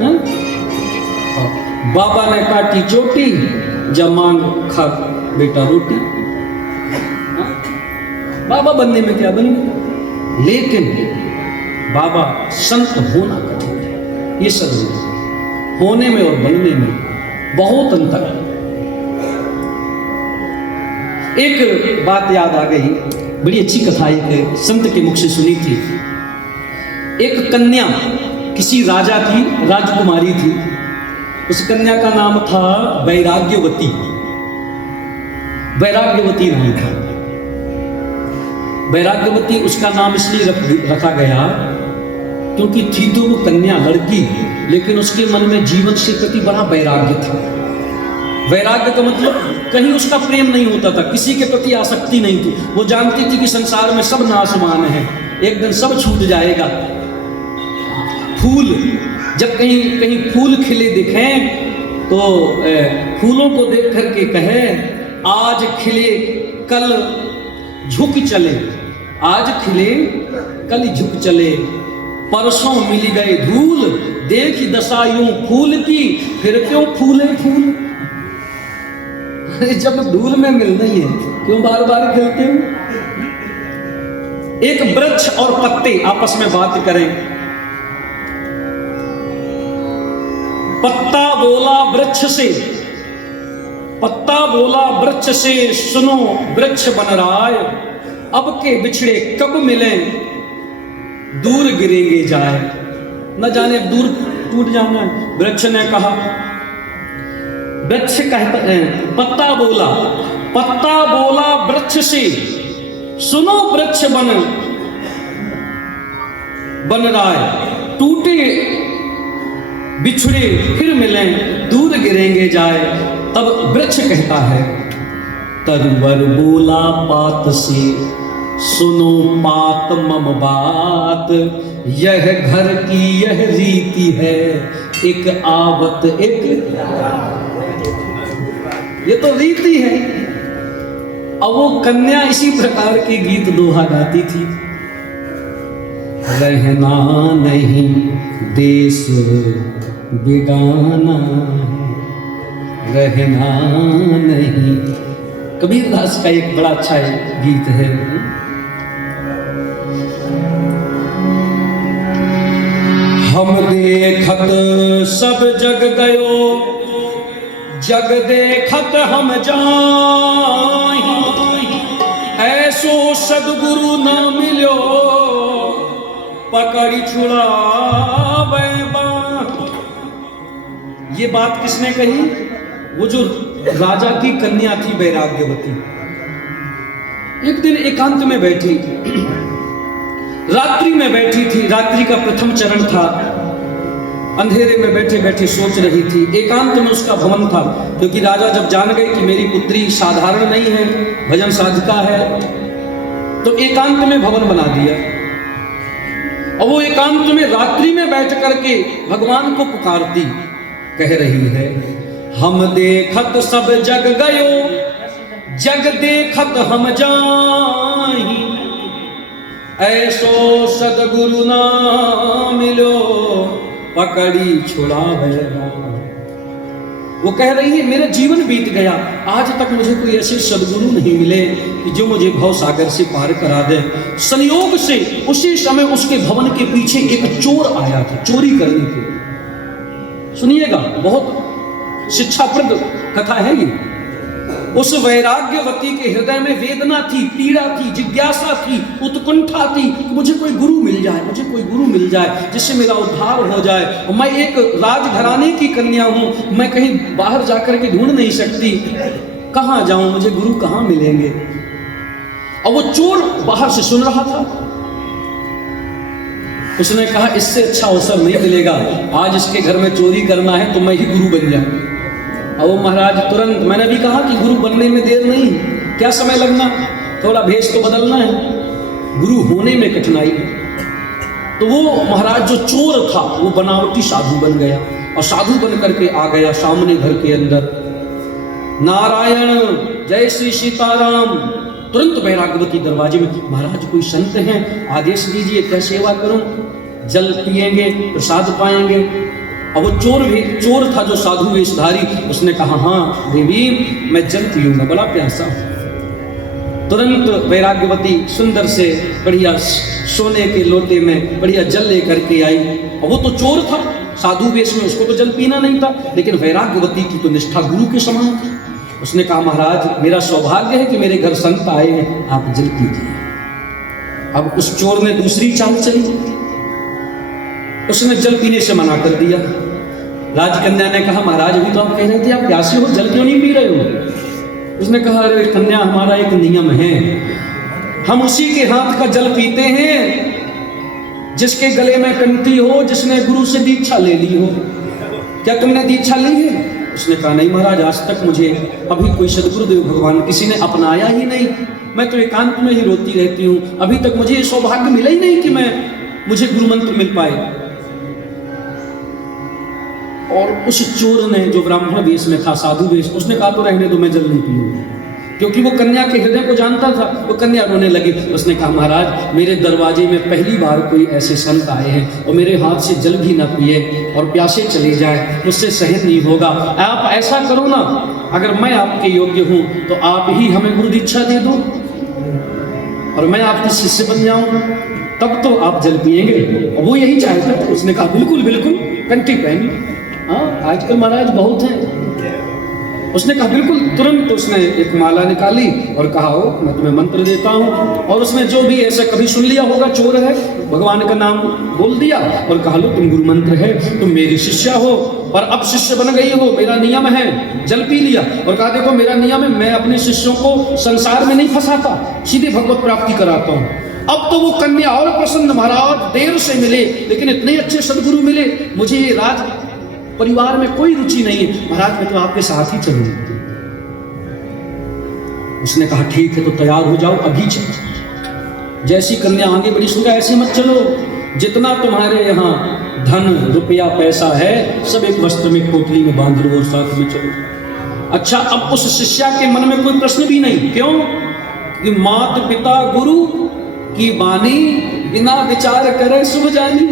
है? बाबा ने काटी चोटी, जब मांग खा बेटा रोटी। बाबा बनने में क्या बनेगा, लेकिन बाबा संत होना कठिन है। ये सब होने में और बनने में बहुत अंतर है। एक बात याद आ गई, बड़ी अच्छी कथा एक संत के मुख से सुनी थी। एक कन्या किसी राजा की राजकुमारी थी। उस कन्या का नाम था वैराग्यवती। वैराग्यवती नाम था। वैराग्यवती उसका नाम इसलिए रखा गया क्योंकि थी तो वो कन्या, लड़की, लेकिन उसके मन में जीवन से प्रति बड़ा वैराग्य था। वैराग्य का मतलब कहीं उसका प्रेम नहीं होता था, किसी के प्रति आसक्ति नहीं थी। वो जानती थी कि संसार में सब नाशवान है, एक दिन सब छूट जाएगा। फूल, जब कहीं कहीं फूल खिले दिखें तो फूलों को देख करके कहे आज खिले कल झुक चले, आज खिले कल झुक चले, परसों मिल गए धूल, देखी दशा यूं फूल की, फिर क्यों फूले फूल। जब धूल में मिल रही है क्यों बार बार खिलते हो। एक वृक्ष और पत्ते आपस में बात करें। पत्ता बोला वृक्ष से, पत्ता बोला वृक्ष से, सुनो वृक्ष बन रहा है, अब के बिछड़े कब मिले, दूर गिरेंगे जाए, न जाने दूर टूट जाना है। वृक्ष ने कहा, वृक्ष कहता है, पत्ता बोला वृक्ष से, सुनो वृक्ष बन रहा है, टूटे बिछड़े फिर मिले, दूर गिरेंगे जाए। तब वृक्ष कहता है, तरवर बोला पात से, सुनो पात मम बात, यह घर की यह रीति है, एक आवत एक, ये तो रीति है। अब वो कन्या इसी प्रकार के गीत दोहा गाती थी। रहना नहीं देश बिगाना, रहना नहीं। कबीर दास का एक बड़ा अच्छा गीत है। हम देखत सब जग गयो, जग देखत हम जाहि, ऐसो सदगुरु न मिलो, पकड़ी छुड़ावे बाँहि। ये बात किसने कही? वो जो राजा की कन्या थी वैराग्यवती। एक दिन एकांत में बैठी, रात्रि में बैठी थी, रात्रि का प्रथम चरण था। अंधेरे में बैठे बैठे सोच रही थी। एकांत में उसका भवन था, क्योंकि राजा जब जान गए कि मेरी पुत्री साधारण नहीं है, भजन साधिका है, तो एकांत में भवन बना दिया। और वो एकांत में रात्रि में बैठ करके भगवान को पुकारती, कह रही है, हम देखत सब जग गयो, जग देखत हम जाहि, ऐसो सदगुरु ना मिलो, पकड़ी छुड़ावे। वो कह रही है, मेरा जीवन बीत गया, आज तक मुझे कोई ऐसे सदगुरु नहीं मिले कि जो मुझे भव सागर से पार करा दे। संयोग से उसी समय उसके भवन के पीछे एक चोर आया था, चोरी करने के लिए। सुनिएगा, बहुत शिक्षाप्रद कथा है ये। उस वैराग्यवती के हृदय में वेदना थी, पीड़ा थी, जिज्ञासा थी, उत्कंठा थी कि मुझे कोई गुरु मिल जाए, मुझे कोई गुरु मिल जाए जिससे मेरा उद्धार हो जाए। और मैं एक राजघराने की कन्या हूं, मैं कहीं बाहर जाकर के ढूंढ नहीं सकती, कहां जाऊं, मुझे गुरु कहां मिलेंगे। और वो चोर बाहर से सुन रहा था। उसने कहा इससे अच्छा अवसर नहीं मिलेगा, आज इसके घर में चोरी करना है तो मैं ही गुरु बन जाऊं। और वो महाराज तुरंत, मैंने भी कहा कि गुरु बनने में देर नहीं, क्या समय लगना, थोड़ा भेष तो बदलना है, गुरु होने में कठिनाई। तो वो महाराज जो चोर था वो बनावटी साधु बन गया और साधु बन करके आ गया सामने घर के अंदर। नारायण जय श्री सीताराम। तुरंत वैराग्यवती दरवाजे में, महाराज कोई संत हैं, आदेश दीजिए, क्या सेवा करूं, जल पिएंगे, प्रसाद पाएंगे। अब वो चोर था जो साधु वेशधारी, उसने कहा हाँ देवी मैं जल पीऊंगा, बड़ा प्यासा। तुरंत वैराग्यवती सुंदर से बढ़िया सोने के लोटे में बढ़िया जल लेकर के आई। और वो तो चोर था साधु वेश में, उसको तो जल पीना नहीं था, लेकिन वैराग्यवती की तो निष्ठा गुरु के समान थी। उसने कहा महाराज मेरा सौभाग्य है कि मेरे घर संत आए हैं, आप जल पीजिए। अब उस चोर ने दूसरी चाल चली, उसने जल पीने से मना कर दिया। राजकन्या ने कहा महाराज अभी तो आप कह रहे थे आप प्यासे हो, जल क्यों नहीं पी रहे हो। उसने कहा अरे कन्या हमारा एक नियम है, हम उसी के हाथ का जल पीते हैं जिसके गले में कंठी हो, जिसने गुरु से दीक्षा ले ली हो। क्या तुमने दीक्षा ली है। उसने कहा नहीं महाराज, आज तक मुझे अभी कोई सदगुरुदेव भगवान किसी ने अपनाया ही नहीं, मैं तो एकांत में ही रोती रहती हूँ, अभी तक मुझे ये सौभाग्य मिला ही नहीं कि मुझे गुरु मंत्र मिल पाए। और उस चोर ने जो ब्राह्मण वेश में था, साधु वेश, उसने कहा तो रहने दो, मैं जल नहीं पीऊंगा, क्योंकि वो कन्या के हृदय को जानता था। वो कन्या रोने लगी। उसने कहा महाराज मेरे दरवाजे में पहली बार कोई ऐसे संत आए हैं और मेरे हाथ से जल भी ना पिए और प्यासे चले जाए, मुझसे सहन नहीं होगा। आप ऐसा करो ना, अगर मैं आपके योग्य हूं तो आप ही हमें गुरु दीक्षा दे दो और मैं आपके शिष्य बन जाऊं, तब तो आप जल पिएंगे। और वो यही चाहता था। उसने कहा बिल्कुल बिल्कुल, कंठी पहनी। हाँ आजकल महाराज बहुत हैं। उसने कहा बिल्कुल। तुरंत उसने एक माला निकाली और कहा हो मैं तुम्हें मंत्र देता हूँ। और उसने जो भी ऐसा कभी सुन लिया होगा चोर है, भगवान का नाम बोल दिया और कहा लो तुम गुरु मंत्र है, तुम मेरी शिष्या हो और अब शिष्य बन गई हो, मेरा नियम है। जल पी लिया और कहा देखो मेरा नियम है, मैं अपने शिष्यों को संसार में नहीं फंसाता, सीधे भगवत प्राप्ति कराता हूँ। अब तो वो कन्या और प्रसन्न, महाराज देर से मिले लेकिन इतने अच्छे सदगुरु मिले, मुझे राज परिवार में कोई रुचि नहीं है, महाराज मैं तो आपके साथ ही चलूंगी। उसने कहा ठीक है तो तैयार हो जाओ, अभी चलो। जैसी कन्या आगे बढ़ी, उसने कहा ऐसे मत चलो, जितना तुम्हारे यहाँ धन रुपया पैसा है सब एक वस्त्र में पोटली में बांध लो और साथ में चलो। अच्छा अब उस शिष्या के मन में कोई प्रश्न भी नहीं, क्यों कि मात पिता गुरु की वाणी बिना विचार करे शुभ जानी।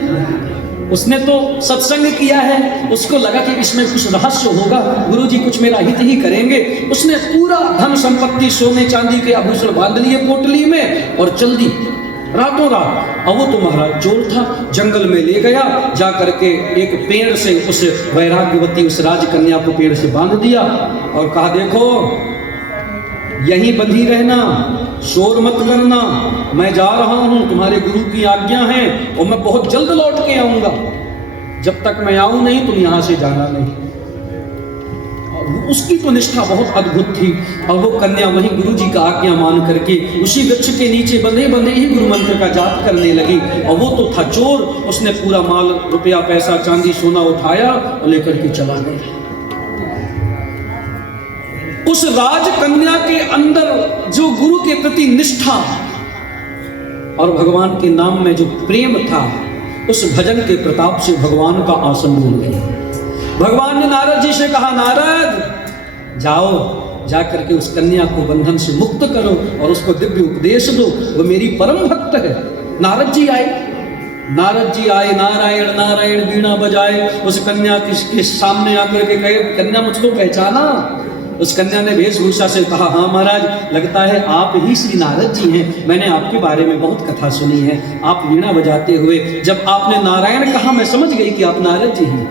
उसने तो सत्संग किया है, उसको लगा कि इसमें कुछ रहस्य होगा, गुरुजी कुछ मेरा हित ही करेंगे। उसने पूरा धन संपत्ति सोने चांदी के आभूषण बांध लिए पोटली में और चल दी रातों रात। अब वो तो महाराज चोर था, जंगल में ले गया, जा करके एक पेड़ से उस वैराग्यवती उस राजकन्या को पेड़ से बांध दिया और कहा देखो यहीं बंधी रहना, शोर मत करना, मैं जा रहा हूं, तुम्हारे गुरु की आज्ञा है और मैं बहुत जल्द लौट के आऊंगा, जब तक मैं आऊं नहीं तुम यहां से जाना नहीं। और उसकी तो निष्ठा बहुत अद्भुत थी। और वो कन्या वहीं गुरु जी का आज्ञा मान करके उसी वृक्ष के नीचे बंधे बंधे ही गुरु मंत्र का जाप करने लगी। और वो तो था चोर, उसने पूरा माल रुपया पैसा चांदी सोना उठाया और लेकर के चला गया। उस राजकन्या के अंदर जो गुरु के प्रति निष्ठा और भगवान के नाम में जो प्रेम था, उस भजन के प्रताप से भगवान का आसन मिल गया। भगवान ने नारद जी से कहा नारद जाओ, जाकर के उस कन्या को बंधन से मुक्त करो और उसको दिव्य उपदेश दो, वो मेरी परम भक्त है। नारद जी आए, नारायण नारायण बीणा बजाए, उस कन्या के सामने आकर के कहे कन्या मुझको पहचाना। उस कन्या ने वेशभूषा से कहा हाँ महाराज, लगता है आप ही श्री नारद जी हैं, मैंने आपके बारे में बहुत कथा सुनी है। आप वीणा बजाते हुए जब आपने नारायण कहा मैं समझ गई कि आप नारद जी हैं।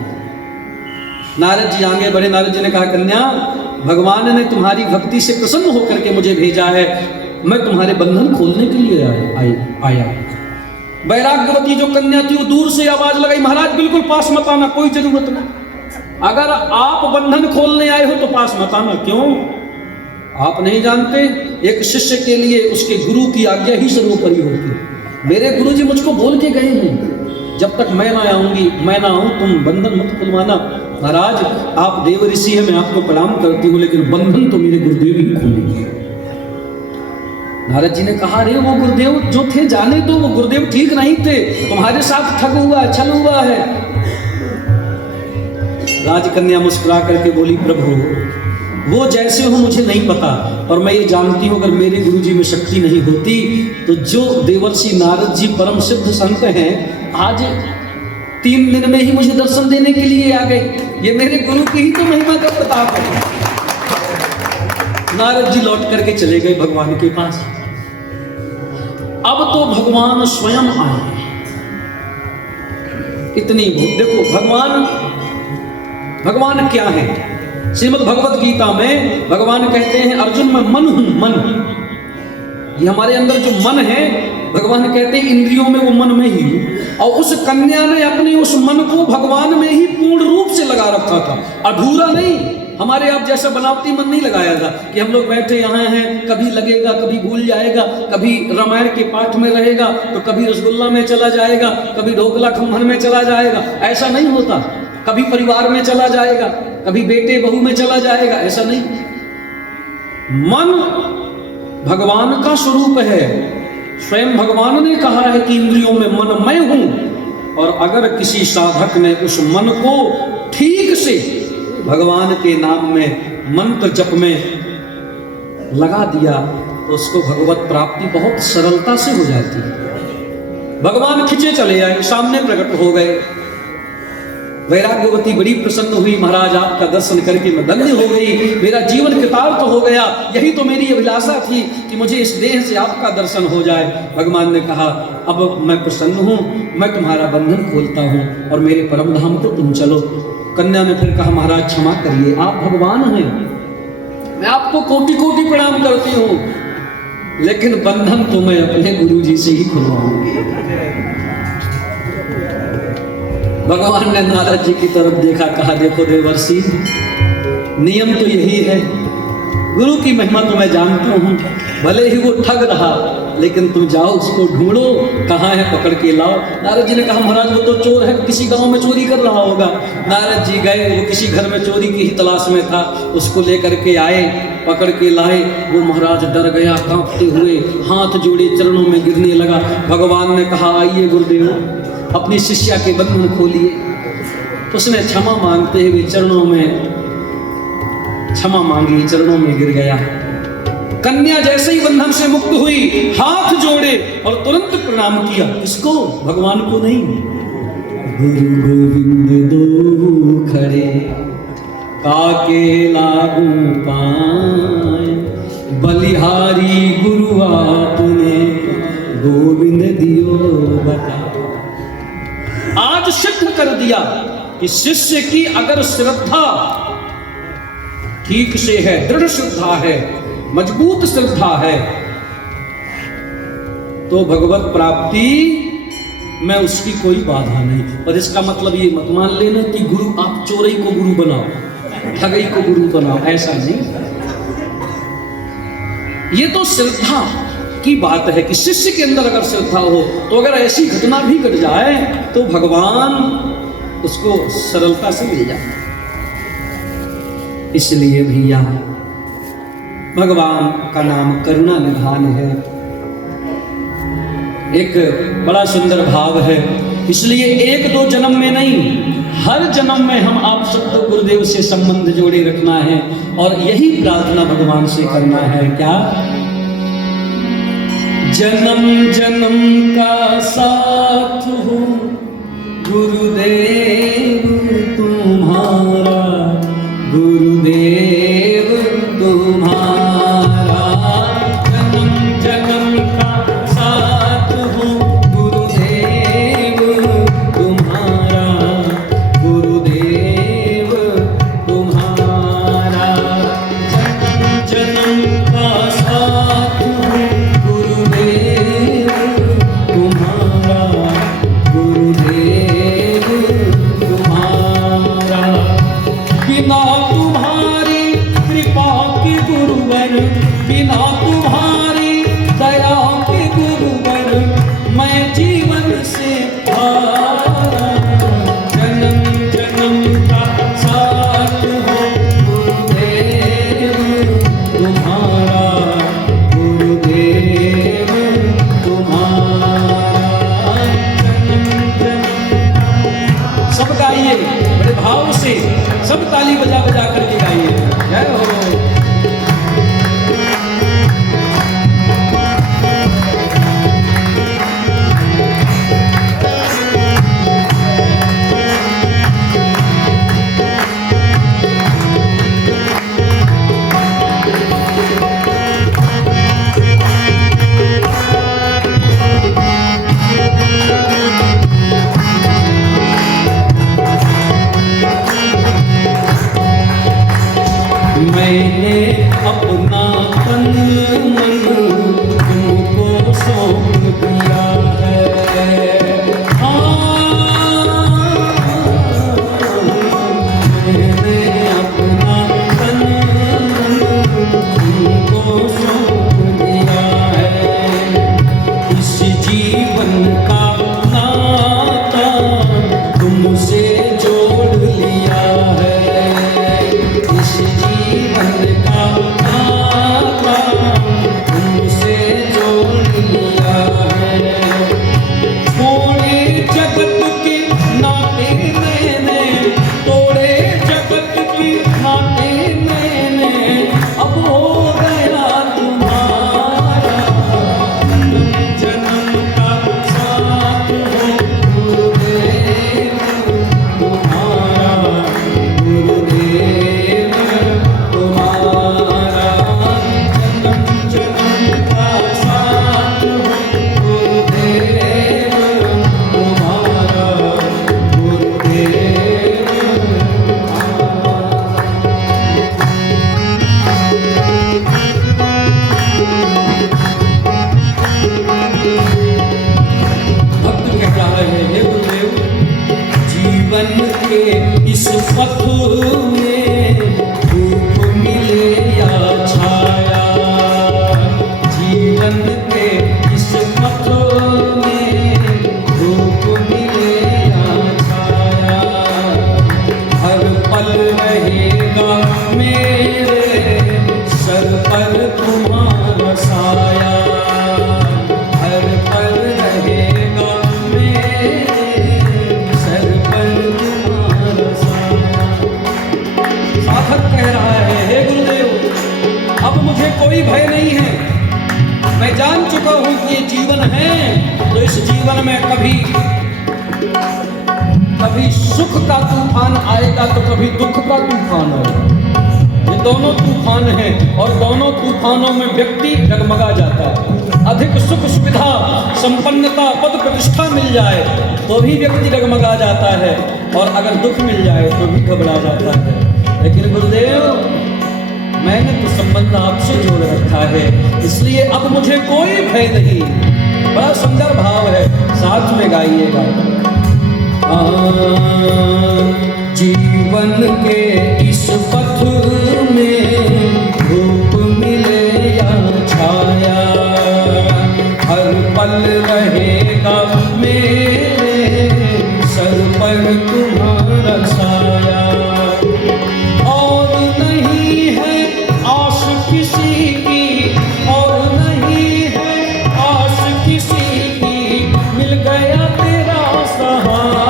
नारद जी आगे बढ़े, नारद जी ने कहा कन्या भगवान ने तुम्हारी भक्ति से प्रसन्न होकर के मुझे भेजा है, मैं तुम्हारे बंधन खोलने के लिए आया। वैराग्यवती जो कन्या थी वो दूर से आवाज लगाई, महाराज बिल्कुल पास मत आना, कोई जरूरत नहीं। अगर आप बंधन खोलने आए हो तो पास मत आना। क्यों? आप नहीं जानते, एक शिष्य के लिए उसके गुरु की आज्ञा ही सर्वोपरि होती है। मेरे गुरु जी मुझको बोल के गए हैं, जब तक मैं ना आऊं तुम बंधन मत खुलवाना। महाराज आप देव ऋषि है, मैं आपको प्रणाम करती हूँ, लेकिन बंधन तो मेरे गुरुदेव ही खोलेंगे। नारद जी ने कहा, रे वो गुरुदेव जो थे जाने दो, वो गुरुदेव ठीक नहीं थे, तुम्हारे साथ ठग हुआ, छल हुआ है। राजकन्या मुस्कुरा करके बोली, प्रभु वो जैसे हो मुझे नहीं पता, और मैं ये जानती हूँ अगर मेरे गुरु जी में शक्ति नहीं होती तो जो देवर्षि नारद जी परम सिद्ध संत हैं, आज 3 दिन में ही मुझे दर्शन देने के लिए आ गए। ये मेरे गुरु की ही तो महिमा का प्रताप है। नारद जी लौट करके चले गए भगवान के पास। अब तो भगवान स्वयं आए। इतनी देखो भगवान क्या है। श्रीमद् भगवत गीता में भगवान कहते हैं, अर्जुन मैं मन हूं। मन, ये हमारे अंदर जो मन है, भगवान कहते हैं इंद्रियों में वो मन में ही, और उस कन्या ने अपने उस मन को भगवान में ही पूर्ण रूप से लगा रखा था, अधूरा नहीं। हमारे आप जैसा बनावटी मन नहीं लगाया था कि हम लोग बैठे यहाँ हैं, कभी लगेगा, कभी भूल जाएगा, कभी रामायण के पाठ में रहेगा तो कभी रसगुल्ला में चला जाएगा, कभी ढोकला खम्भन में चला जाएगा। ऐसा नहीं होता। कभी परिवार में चला जाएगा, कभी बेटे बहू में चला जाएगा, ऐसा नहीं। मन भगवान का स्वरूप है। स्वयं भगवान ने कहा है कि इंद्रियों में मन मैं हूं, और अगर किसी साधक ने उस मन को ठीक से भगवान के नाम में मंत्र जप में लगा दिया तो उसको भगवत प्राप्ति बहुत सरलता से हो जाती है। भगवान खिंचे चले आए, सामने प्रकट हो गए। वैराग्यवती बड़ी प्रसन्न हुई, महाराज आपका दर्शन करके मैं धन्य हो गई, मेरा जीवन कृतार्थ हो गया। यही तो मेरी अभिलाषा थी कि मुझे इस देह से आपका दर्शन हो जाए। भगवान ने कहा, अब मैं प्रसन्न हूँ, मैं तुम्हारा बंधन खोलता हूँ और मेरे परम धाम को तुम चलो। कन्या ने फिर कहा, महाराज क्षमा करिए, आप भगवान हैं, मैं आपको कोटि कोटि प्रणाम करती हूँ, लेकिन बंधन तो मैं अपने गुरु जी से ही खुलवाऊंगी। भगवान ने नारद जी की तरफ देखा, कहा, देखो देवर्षि, नियम तो यही है, गुरु की महिमा तो मैं जानता हूँ, भले ही वो ठग रहा, लेकिन तुम जाओ उसको ढूंढो, कहाँ है, पकड़ के लाओ। नारद जी ने कहा, महाराज वो तो चोर है, किसी गांव में चोरी कर रहा होगा। नारद जी गए, वो किसी घर में चोरी की ही तलाश में था, उसको लेकर के आए, पकड़ के लाए। वो महाराज डर गया, कांपते हुए हाथ जोड़े चरणों में गिरने लगा। भगवान ने कहा, आइए गुरुदेव, अपनी शिष्या के बंधन खोलिए। उसने क्षमा मांगते हुए चरणों में क्षमा मांगी, चरणों में गिर गया। कन्या जैसे ही बंधन से मुक्त हुई, हाथ जोड़े और तुरंत प्रणाम किया। किसको? भगवान को नहीं। गुरु गोविंद दो खड़े, काके लागू पाए, बलिहारी गुरु आपने, गोविंद दियो बता। आज सिद्ध कर दिया कि शिष्य की अगर श्रद्धा ठीक से है, दृढ़ श्रद्धा है, मजबूत श्रद्धा है, तो भगवत प्राप्ति में उसकी कोई बाधा नहीं। और इसका मतलब ये मत मान लेना कि गुरु आप चोरी को गुरु बनाओ, ठगई को गुरु बनाओ, ऐसा नहीं। ये तो श्रद्धा की बात है कि शिष्य के अंदर अगर श्रद्धा हो तो अगर ऐसी घटना भी घट जाए तो भगवान उसको सरलता से मिल जाए। इसलिए भैया भगवान का नाम करुणा निधान है। एक बड़ा सुंदर भाव है। इसलिए 1-2 जन्म में नहीं, हर जन्म में हम आप सबको गुरुदेव से संबंध जोड़े रखना है और यही प्रार्थना भगवान से करना है। क्या? जन्म जन्म का साथ हो गुरुदेव तुम्हारा, गुरुदेव तुम्हारा, जन्म जन्म का साथ हो गुरुदेव तुम्हारा, गुरुदेव तुम्हारा। मैं जीवन से हारा, जन्म जन्म का साथ हो गुरुदेव तुम्हारा, गुरुदेव तुम्हारा। जन्म जन्म सब गाइए बड़े भाव से, सब ताली बजा बजा करके गाइए। जय हो। मैंने अपना तन मन तुमको सौंप दिया है। हाँ, मैंने अपना तन मन तुमको सौंप दिया है। इस जीवन का नाता तुमसे जोड़ लिया है। इस जीवन का नाता तुमसे जोड़ लिया है। छोड़े जगत के नाते मैंने, तोड़े जगत के नाते मैंने, अब हो गया तुम्हारा। जन्म जन्म का साथ हो गुरुदेव तुम्हारा, गुरुदेव तुम्हारा। जन्म जन्म का साथ हो गुरुदेव तुम्हारा, गुरुदेव भक्त कह रहा है, हे गुरुदेव, जीवन के इस पथ में धूप मिले या छाया, जीवन के इस पथ में धूप मिले या छाया, हर पल रहेगा मेरे सर पर तुम्हारा साया, हर पल रहेगा मेरे सर पर तुम्हारा साया। साधक कह रहा है, हे गुरुदेव, अब मुझे कोई भय नहीं है। मैं जान चुका हूं कि ये जीवन है, तो इस जीवन में कभी कभी सुख का तूफान आएगा तो कभी दुख का तूफान आएगा। ये दोनों तूफान हैं और दोनों तूफानों में व्यक्ति डगमगा जाता है। अधिक सुख सुविधा संपन्नता पद प्रतिष्ठा मिल जाए तो भी व्यक्ति डगमगा जाता है, और अगर दुख मिल जाए तो भी घबरा जाता है। लेकिन गुरुदेव, मैंने तो संबंध आपसे जोड़ रखा है, इसलिए अब मुझे कोई भय नहीं। बड़ा सुंदर भाव है, साथ में गाइएगा। जीवन के इस पथ में धूप मिले या छाया, हर पल रहेगा मेरे सर पर तुम्हारा साया। और नहीं है आस किसी की, और नहीं है आस किसी की, मिल गया तेरा सहारा।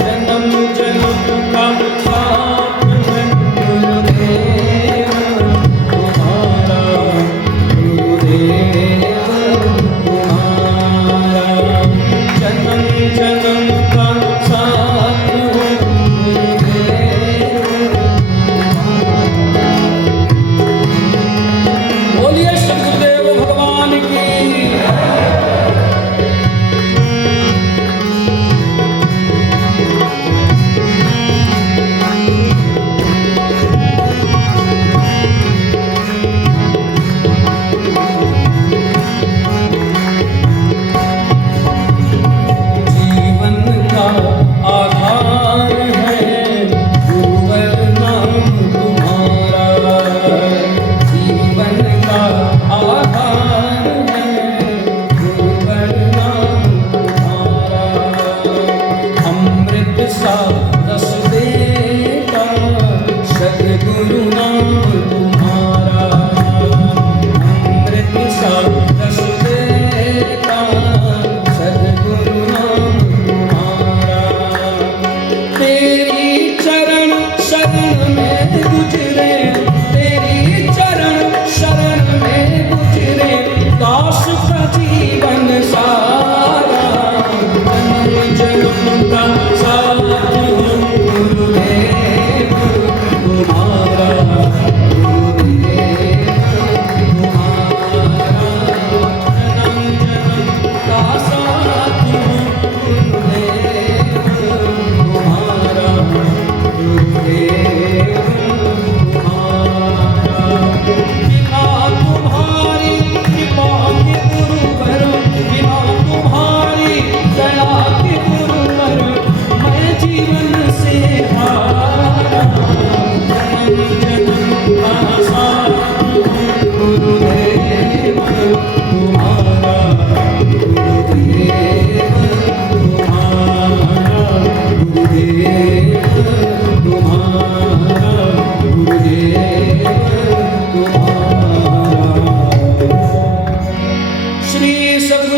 जन्म जन्म का साथ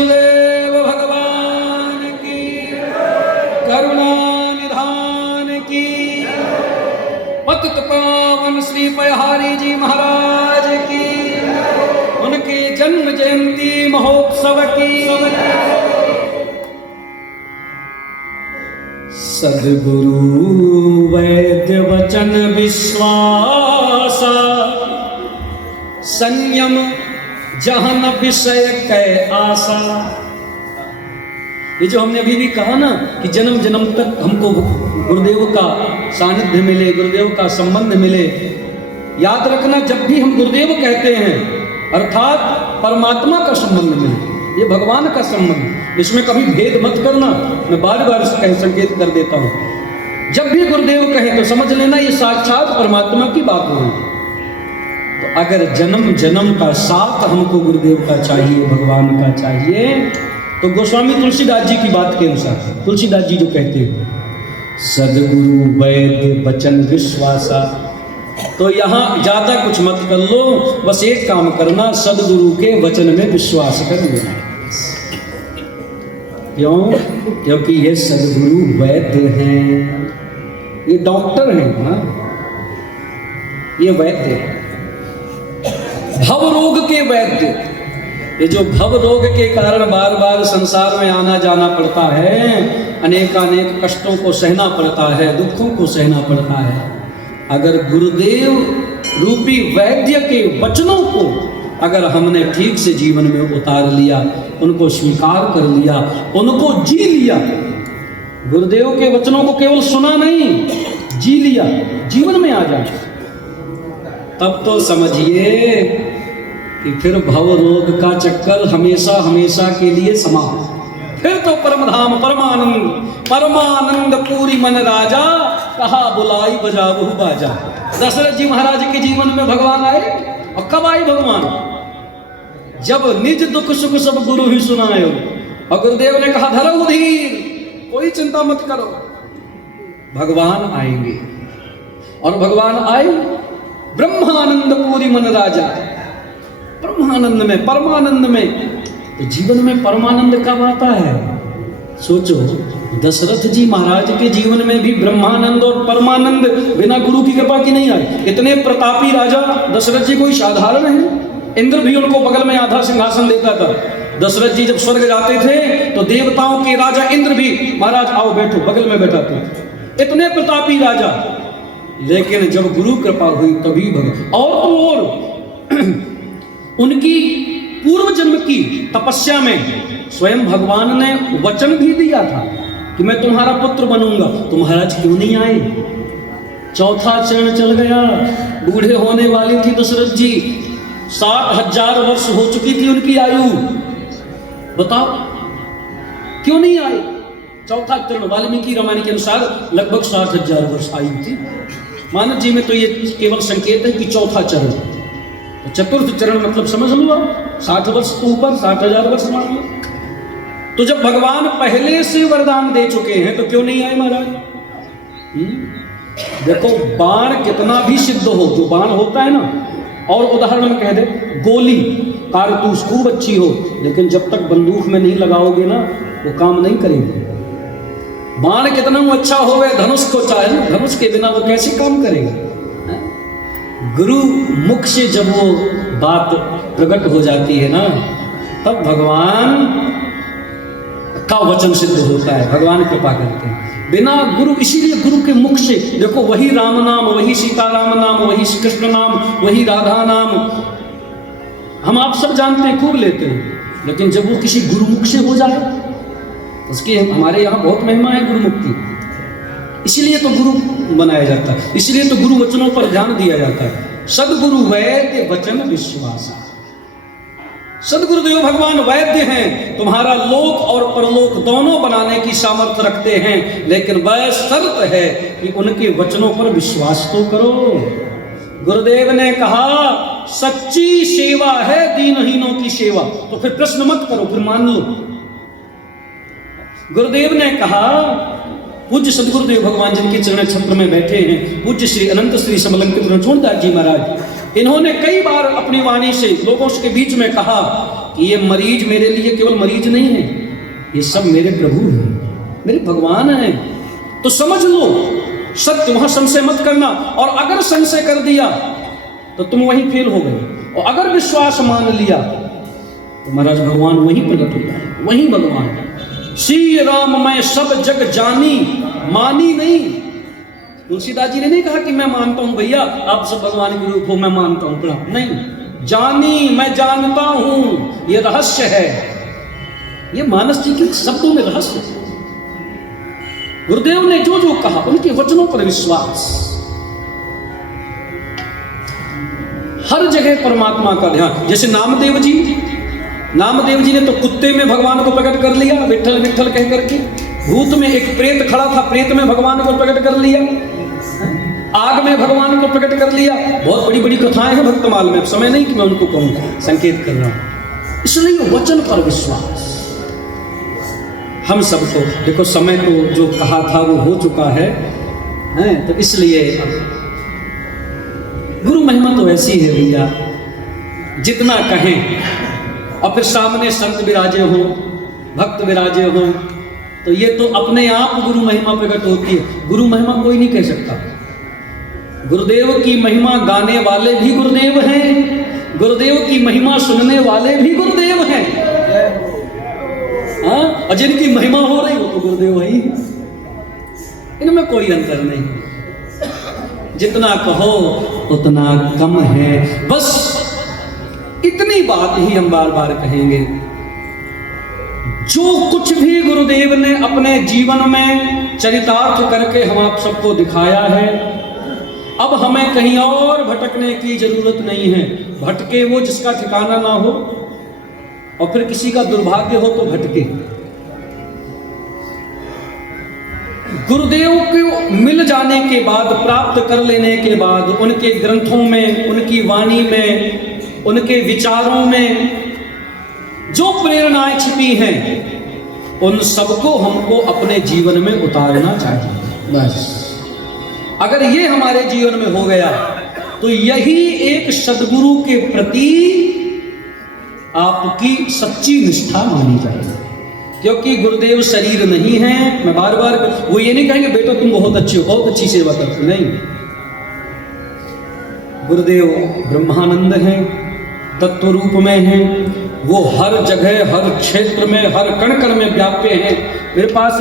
वसुदेव भगवान की, करुणा निधान की, पतित पावन श्री पयहारी जी महाराज की, उनके जन्म जयंती महोत्सव की। सद्गुरु वैद्य वचन विश्वास, संयम जहन विषय कै आशा। ये जो हमने अभी भी कहा ना कि जन्म जन्म तक हमको गुरुदेव का सानिध्य मिले, गुरुदेव का संबंध मिले। याद रखना, जब भी हम गुरुदेव कहते हैं अर्थात परमात्मा का संबंध मिले, ये भगवान का संबंध, इसमें कभी भेद मत करना। मैं बार बार कह संकेत कर देता हूं, जब भी गुरुदेव कहे तो समझ लेना ये साक्षात परमात्मा की बात हो रही। तो अगर जन्म जन्म का साथ हमको गुरुदेव का चाहिए, भगवान का चाहिए, तो गोस्वामी तुलसीदास जी की बात के अनुसार तुलसीदास जी जो कहते हैं सद्गुरु वैद्य वचन विश्वासा, तो यहाँ ज्यादा कुछ मत कर लो, बस एक काम करना, सद्गुरु के वचन में विश्वास कर लेना। क्यों? क्योंकि ये सद्गुरु वैद्य हैं, ये डॉक्टर हैं ना, ये वैद्य, भव रोग के वैद्य। ये जो भव रोग के कारण बार बार संसार में आना जाना पड़ता है, अनेकानेक कष्टों को सहना पड़ता है, दुखों को सहना पड़ता है, अगर गुरुदेव रूपी वैद्य के वचनों को अगर हमने ठीक से जीवन में उतार लिया, उनको स्वीकार कर लिया, उनको जी लिया, गुरुदेव के वचनों को केवल सुना नहीं, जी लिया, जीवन में आ जाए, तब तो समझिए कि फिर भव रोग का चक्कर हमेशा हमेशा के लिए समाप्त। फिर तो परमधाम परमानंद, परमानंद पूरी मन राजा, कहा बुलाई बजाऊ बाजा। दशरथ जी महाराज के जीवन में भगवान आए, और कब आए भगवान? जब निज दुख सुख सब गुरु ही सुनायो, और गुरुदेव ने कहा धरो धीर, कोई चिंता मत करो, भगवान आएंगे। और भगवान आए, ब्रह्मानंद पूरी मन राजा, ब्रह्मानंद में, परमानंद में। तो जीवन में परमानंद कब आता है? सोचो, दशरथ जी महाराज के जीवन में भी ब्रह्मानंद और परमानंद बिना गुरु की कृपा की नहीं आए। इतने प्रतापी राजा दशरथ जी कोई साधारण है? इंद्र भी उनको बगल में आधा सिंहासन देता था। दशरथ जी जब स्वर्ग जाते थे तो देवताओं के राजा इंद्र भी, महाराज आओ बैठो, बगल में बैठाते थे। इतने प्रतापी राजा, लेकिन जब गुरु कृपा हुई तभी और उनकी पूर्व जन्म की तपस्या में स्वयं भगवान ने वचन भी दिया था कि मैं तुम्हारा पुत्र बनूंगा, तो महाराज क्यों नहीं आए? चौथा चरण चल गया, बूढ़े होने वाली थी दशरथ जी, 60,000 वर्ष हो चुकी थी उनकी आयु, बताओ क्यों नहीं आए? चौथा चरण वाल्मीकि रामायण के अनुसार लगभग 60,000 वर्ष आयु थी। मानव जी में तो ये केवल संकेत है कि चौथा चरण, चतुर्थ चरण मतलब समझ लो, 60 वर्ष के ऊपर 60,000 वर्ष मान लो। तो जब भगवान पहले से वरदान दे चुके हैं तो क्यों नहीं आए महाराज? देखो, बाण कितना भी सिद्ध हो, जो बाण होता है ना, और उदाहरण में कह दे, गोली कारतूस खूब अच्छी हो, लेकिन जब तक बंदूक में नहीं लगाओगे ना, वो काम नहीं करेगी। बाण कितना अच्छा हो, धनुष को चाहे, धनुष के बिना वो कैसे काम करेगा? गुरु मुख से जब वो बात प्रकट हो जाती है ना, तब भगवान का वचन सिद्ध होता है, भगवान कृपा करते हैं। बिना गुरु, इसीलिए गुरु के मुख से देखो, वही राम नाम, वही सीताराम नाम, वही श्री कृष्ण नाम, वही राधा नाम हम आप सब जानते हैं, खूब लेते हैं, लेकिन जब वो किसी गुरुमुख से हो जाए, उसकी हमारे यहाँ बहुत महिमा है गुरुमुख की। इसीलिए तो गुरु बनाया जाता है, इसलिए तो गुरु वचनों पर ध्यान दिया जाता है। सद्गुरु वैद्य वचन विश्वास, सद्गुरुदेव भगवान वैद्य हैं, तुम्हारा लोक और परलोक दोनों बनाने की सामर्थ्य रखते हैं, लेकिन वह शर्त है कि उनके वचनों पर विश्वास तो करो। गुरुदेव ने कहा सच्ची सेवा है दीनहीनों की सेवा, तो फिर प्रश्न मत करो, फिर मान लो। गुरुदेव ने कहा, पूज्य सदगुरुदेव भगवान जिनके चरण छत्र में बैठे हैं, पूज्य श्री अनंत श्री समलंकित रणछोड़दास जी महाराज, इन्होंने कई बार अपनी वाणी से लोगों के बीच में कहा कि ये मरीज मेरे लिए केवल मरीज नहीं है, ये सब मेरे प्रभु हैं, मेरे भगवान हैं। तो समझ लो सत्य, वहां संशय मत करना। और अगर संशय कर दिया तो तुम वहीं फेल हो गए, और अगर विश्वास मान लिया तो महाराज भगवान वहीं प्रकट होता है, वहीं भगवान। श्री राम मैं सब जग जानी, मानी नहीं। तुलसीदास जी ने नहीं कहा कि मैं मानता हूं भैया आप सब भगवान के रूप हो, मैं मानता हूं, प्रणाम, नहीं। जानी, मैं जानता हूं, ये रहस्य है। ये मानस जी के शब्दों में रहस्य है। गुरुदेव ने जो जो कहा उनके वचनों पर विश्वास, हर जगह परमात्मा का ध्यान। जैसे नामदेव जी ने तो कुत्ते में भगवान को प्रकट कर लिया, विठल विठल कह करके। भूत में एक प्रेत खड़ा था, प्रेत में भगवान को प्रकट कर लिया। आग में भगवान को प्रकट कर लिया। बहुत बड़ी बड़ी कथाएं हैं भक्तमाल में, अब समय नहीं कि मैं उनको कहूँ, संकेत कर रहा हूं। इसलिए वचन पर विश्वास हम सबको, देखो समय तो जो कहा था वो हो चुका है, तो इसलिए गुरु महिमा तो ऐसी है भैया, जितना कहें। और फिर सामने संत विराजे हो, भक्त विराजे हो, तो ये तो अपने आप गुरु महिमा प्रकट होती है। गुरु महिमा कोई नहीं कह सकता। गुरुदेव की महिमा गाने वाले भी गुरुदेव हैं, गुरुदेव की महिमा सुनने वाले भी गुरुदेव हैं। हाँ, और जिनकी महिमा हो रही वो तो गुरुदेव ही, इनमें कोई अंतर नहीं। जितना कहो उतना कम है। बस इतनी बात ही हम बार बार कहेंगे, जो कुछ भी गुरुदेव ने अपने जीवन में चरितार्थ करके हम आप सबको दिखाया है, अब हमें कहीं और भटकने की जरूरत नहीं है। भटके वो जिसका ठिकाना ना हो, और फिर किसी का दुर्भाग्य हो तो भटके। गुरुदेव को मिल जाने के बाद, प्राप्त कर लेने के बाद, उनके ग्रंथों में, उनकी वाणी में, उनके विचारों में जो प्रेरणाएं छिपी हैं, उन सबको हमको अपने जीवन में उतारना चाहिए। बस अगर ये हमारे जीवन में हो गया तो यही एक सद्गुरु के प्रति आपकी सच्ची निष्ठा मानी जाएगी। क्योंकि गुरुदेव शरीर नहीं है। मैं बार बार वो ये नहीं कहेंगे बेटा तुम बहुत अच्छे हो, बहुत अच्छी सेवा करते हो, नहीं। गुरुदेव ब्रह्मानंद हैं, तत्व रूप में हैं, वो हर जगह, हर क्षेत्र में, हर कण कण में व्याप्य हैं। मेरे पास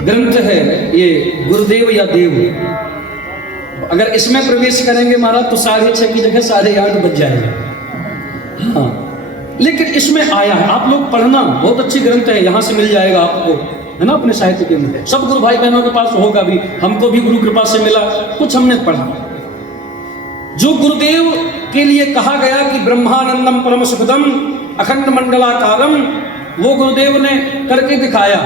ग्रंथ है ये गुरुदेव या देव, अगर इसमें प्रवेश करेंगे महाराज तो 6:30 की जगह 8:30 बज जाएगा। हाँ, लेकिन इसमें आया है, आप लोग पढ़ना, बहुत अच्छी ग्रंथ है, यहाँ से मिल जाएगा आपको, है ना, अपने साहित्य के में। सब गुरु भाई बहनों के पास होगा भी, हमको भी गुरु कृपा से मिला, कुछ हमने पढ़ा। जो गुरुदेव के लिए कहा गया कि ब्रह्मानंदम परम सुखदम अखंड मंडलाकारम, वो गुरुदेव ने करके दिखाया।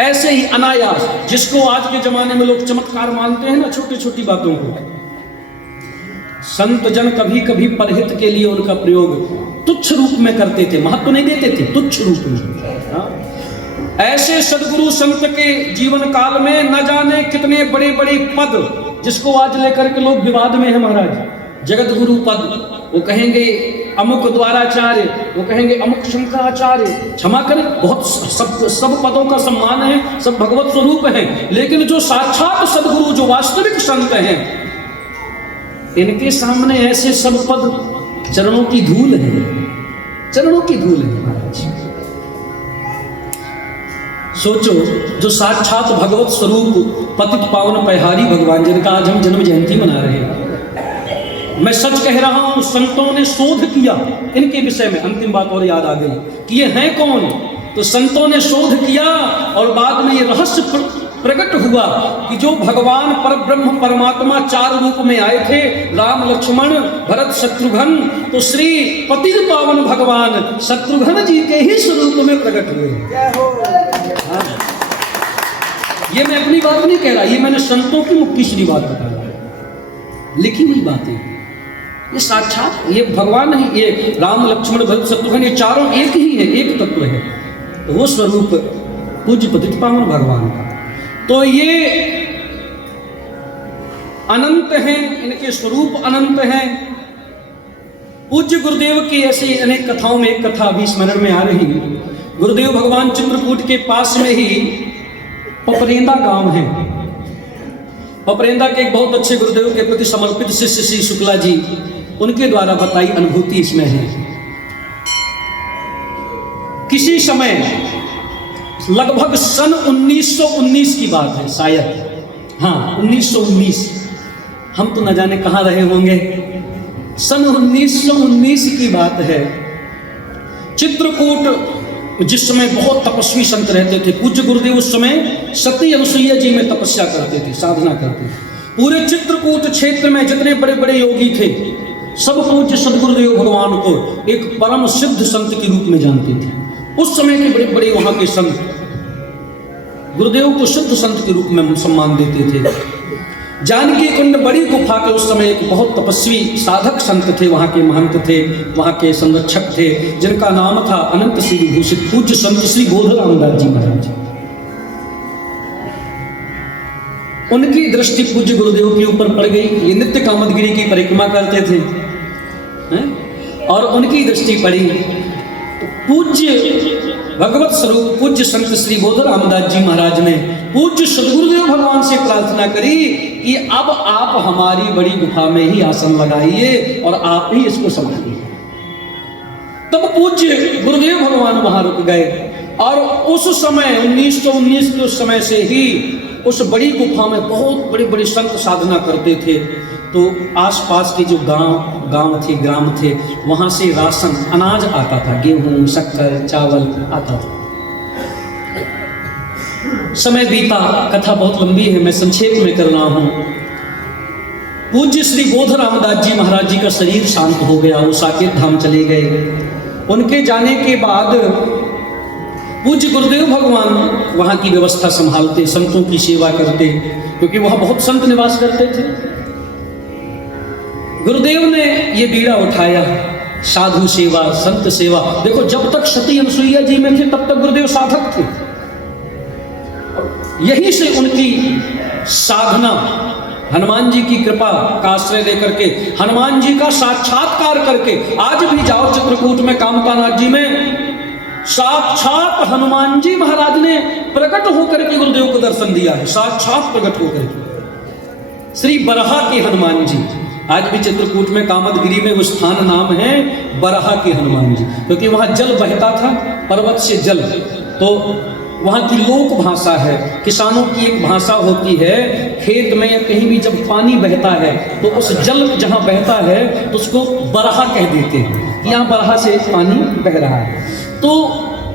ऐसे ही अनायास, जिसको आज के जमाने में लोग चमत्कार मानते हैं ना, छोटी छोटी बातों को, संत जन कभी कभी परहित के लिए उनका प्रयोग तुच्छ रूप में करते थे, महत्व नहीं देते थे, तुच्छ रूप में। ऐसे सदगुरु संत के जीवन काल में न जाने कितने बड़े बड़े पद, जिसको आज लेकर के लोग विवाद में है महाराज, जगत गुरु पद, वो कहेंगे अमुक द्वाराचार्य, वो कहेंगे अमुक शंकराचार्य, क्षमा करें, बहुत सब पदों का सम्मान है, सब भगवत स्वरूप है। लेकिन जो साक्षात सदगुरु, जो वास्तविक संत हैं, इनके सामने ऐसे सब पद चरणों की धूल है, चरणों की धूल है महाराज। सोचो, जो साक्षात भगवत स्वरूप पतित पावन पहारी भगवान, जिनका आज हम जन्म जयंती मना रहे हैं, मैं सच कह रहा हूं, संतों ने शोध किया इनके विषय में। अंतिम बात और याद आ गई कि ये हैं कौन, तो संतों ने शोध किया और बाद में ये रहस्य प्रकट हुआ कि जो भगवान परब्रह्म परमात्मा 4 रूप में आए थे, राम लक्ष्मण भरत शत्रुघ्न, तो श्री पतित पावन भगवान शत्रुघ्न जी के ही स्वरूप में प्रकट हुए। हाँ। ये मैं अपनी बात नहीं कह रहा, ये मैंने संतों की मुक्ति श्री बात बताया, लिखी हुई बातें। ये साक्षात ये भगवान है, ये राम लक्ष्मण भरत शत्रुघ्न, ये चारों एक ही है, एक तत्व है। तो वो स्वरूप पूज्य पतित पावन भगवान का, तो ये अनंत हैं, इनके स्वरूप अनंत हैं, पूज्य गुरुदेव की ऐसी अनेक कथाओं में एक कथा अभी स्मरण में आ रही है। गुरुदेव भगवान चित्रकूट के पास में ही पपरेंदा गांव है। पपरेंदा के एक बहुत अच्छे गुरुदेव के प्रति समर्पित शिष्य श्री शुक्ला जी, उनके द्वारा बताई अनुभूति इसमें है। किसी समय लगभग सन 1919 की बात है, शायद, हाँ 1919, हम तो न जाने कहाँ रहे होंगे। सन 1919 की बात है। चित्रकूट जिस समय बहुत तपस्वी संत रहते थे, पूज्य गुरुदेव उस समय सती अनुसुईया जी में तपस्या करते थे, साधना करते थे। पूरे चित्रकूट क्षेत्र में जितने बड़े बड़े योगी थे, सब पूज्य सदगुरुदेव भगवान को एक परम सिद्ध संत के रूप में जानते थे। उस समय के बड़े बड़े वहां के संत गुरुदेव को शुद्ध संत के रूप में सम्मान देते थे। जानकी कुंड बड़ी गुफा के उस समय एक बहुत तपस्वी साधक संत थे, वहां के महंत थे, वहां के संरक्षक थे, जिनका नाम था अनंत श्री विभूषित पूज्य संत श्री गोधर रामदास जी महाराज। उनकी दृष्टि पूज्य गुरुदेव के ऊपर पड़ गई। ये नित्य कामदगिरी की परिक्रमा करते थे, और उनकी दृष्टि पड़ी। पूज्य भगवत स्वरूप पूज्य संत श्री गोधर रामदास जी महाराज ने पूज्य सदगुरुदेव भगवान से प्रार्थना करी कि अब आप हमारी बड़ी गुफा में ही आसन लगाइए और आप ही इसको संभालिए। तब पूज्य गुरुदेव भगवान वहां रुक गए, और उस समय 1919 के उस समय से ही उस बड़ी गुफा में बहुत बड़े बड़े संत साधना करते थे। तो आसपास के जो गांव थे, ग्राम थे, वहां से राशन अनाज आता था, गेहूं, शक्कर, चावल आता था। समय बीता, कथा बहुत लंबी है, मैं संक्षेप में कर रहा हूं। पूज्य श्री गोधर रामदास जी महाराज जी का शरीर शांत हो गया, वो साकेत धाम चले गए। उनके जाने के बाद पूज्य गुरुदेव भगवान वहां की व्यवस्था संभालते, संतों की सेवा करते, क्योंकि वहां बहुत संत निवास करते थे। गुरुदेव ने ये बीड़ा उठाया, साधु सेवा, संत सेवा। देखो, जब तक सती अनुसुईया जी में थे तब तक गुरुदेव साधक थे। यहीं से उनकी साधना, हनुमान जी की कृपा का आश्रय लेकर के, हनुमान जी का साक्षात्कार करके, आज भी जाओ चित्रकूट में कामतानाथ जी में साक्षात हनुमान जी महाराज ने प्रकट होकर के गुरुदेव को दर्शन दिया है, साक्षात प्रकट होकर के। श्री बरहा के हनुमान जी, आज भी चित्रकूट में कामदगिरी में वो स्थान नाम है बरहा के हनुमान जी, क्योंकि वहां जल बहता था, पर्वत से जल। तो वहां की लोक भाषा है, किसानों की एक भाषा होती है, खेत में या कहीं भी जब पानी बहता है तो उस जल जहां बहता है तो उसको बरहा कह देते हैं, यहाँ बरहा से पानी बह रहा है। तो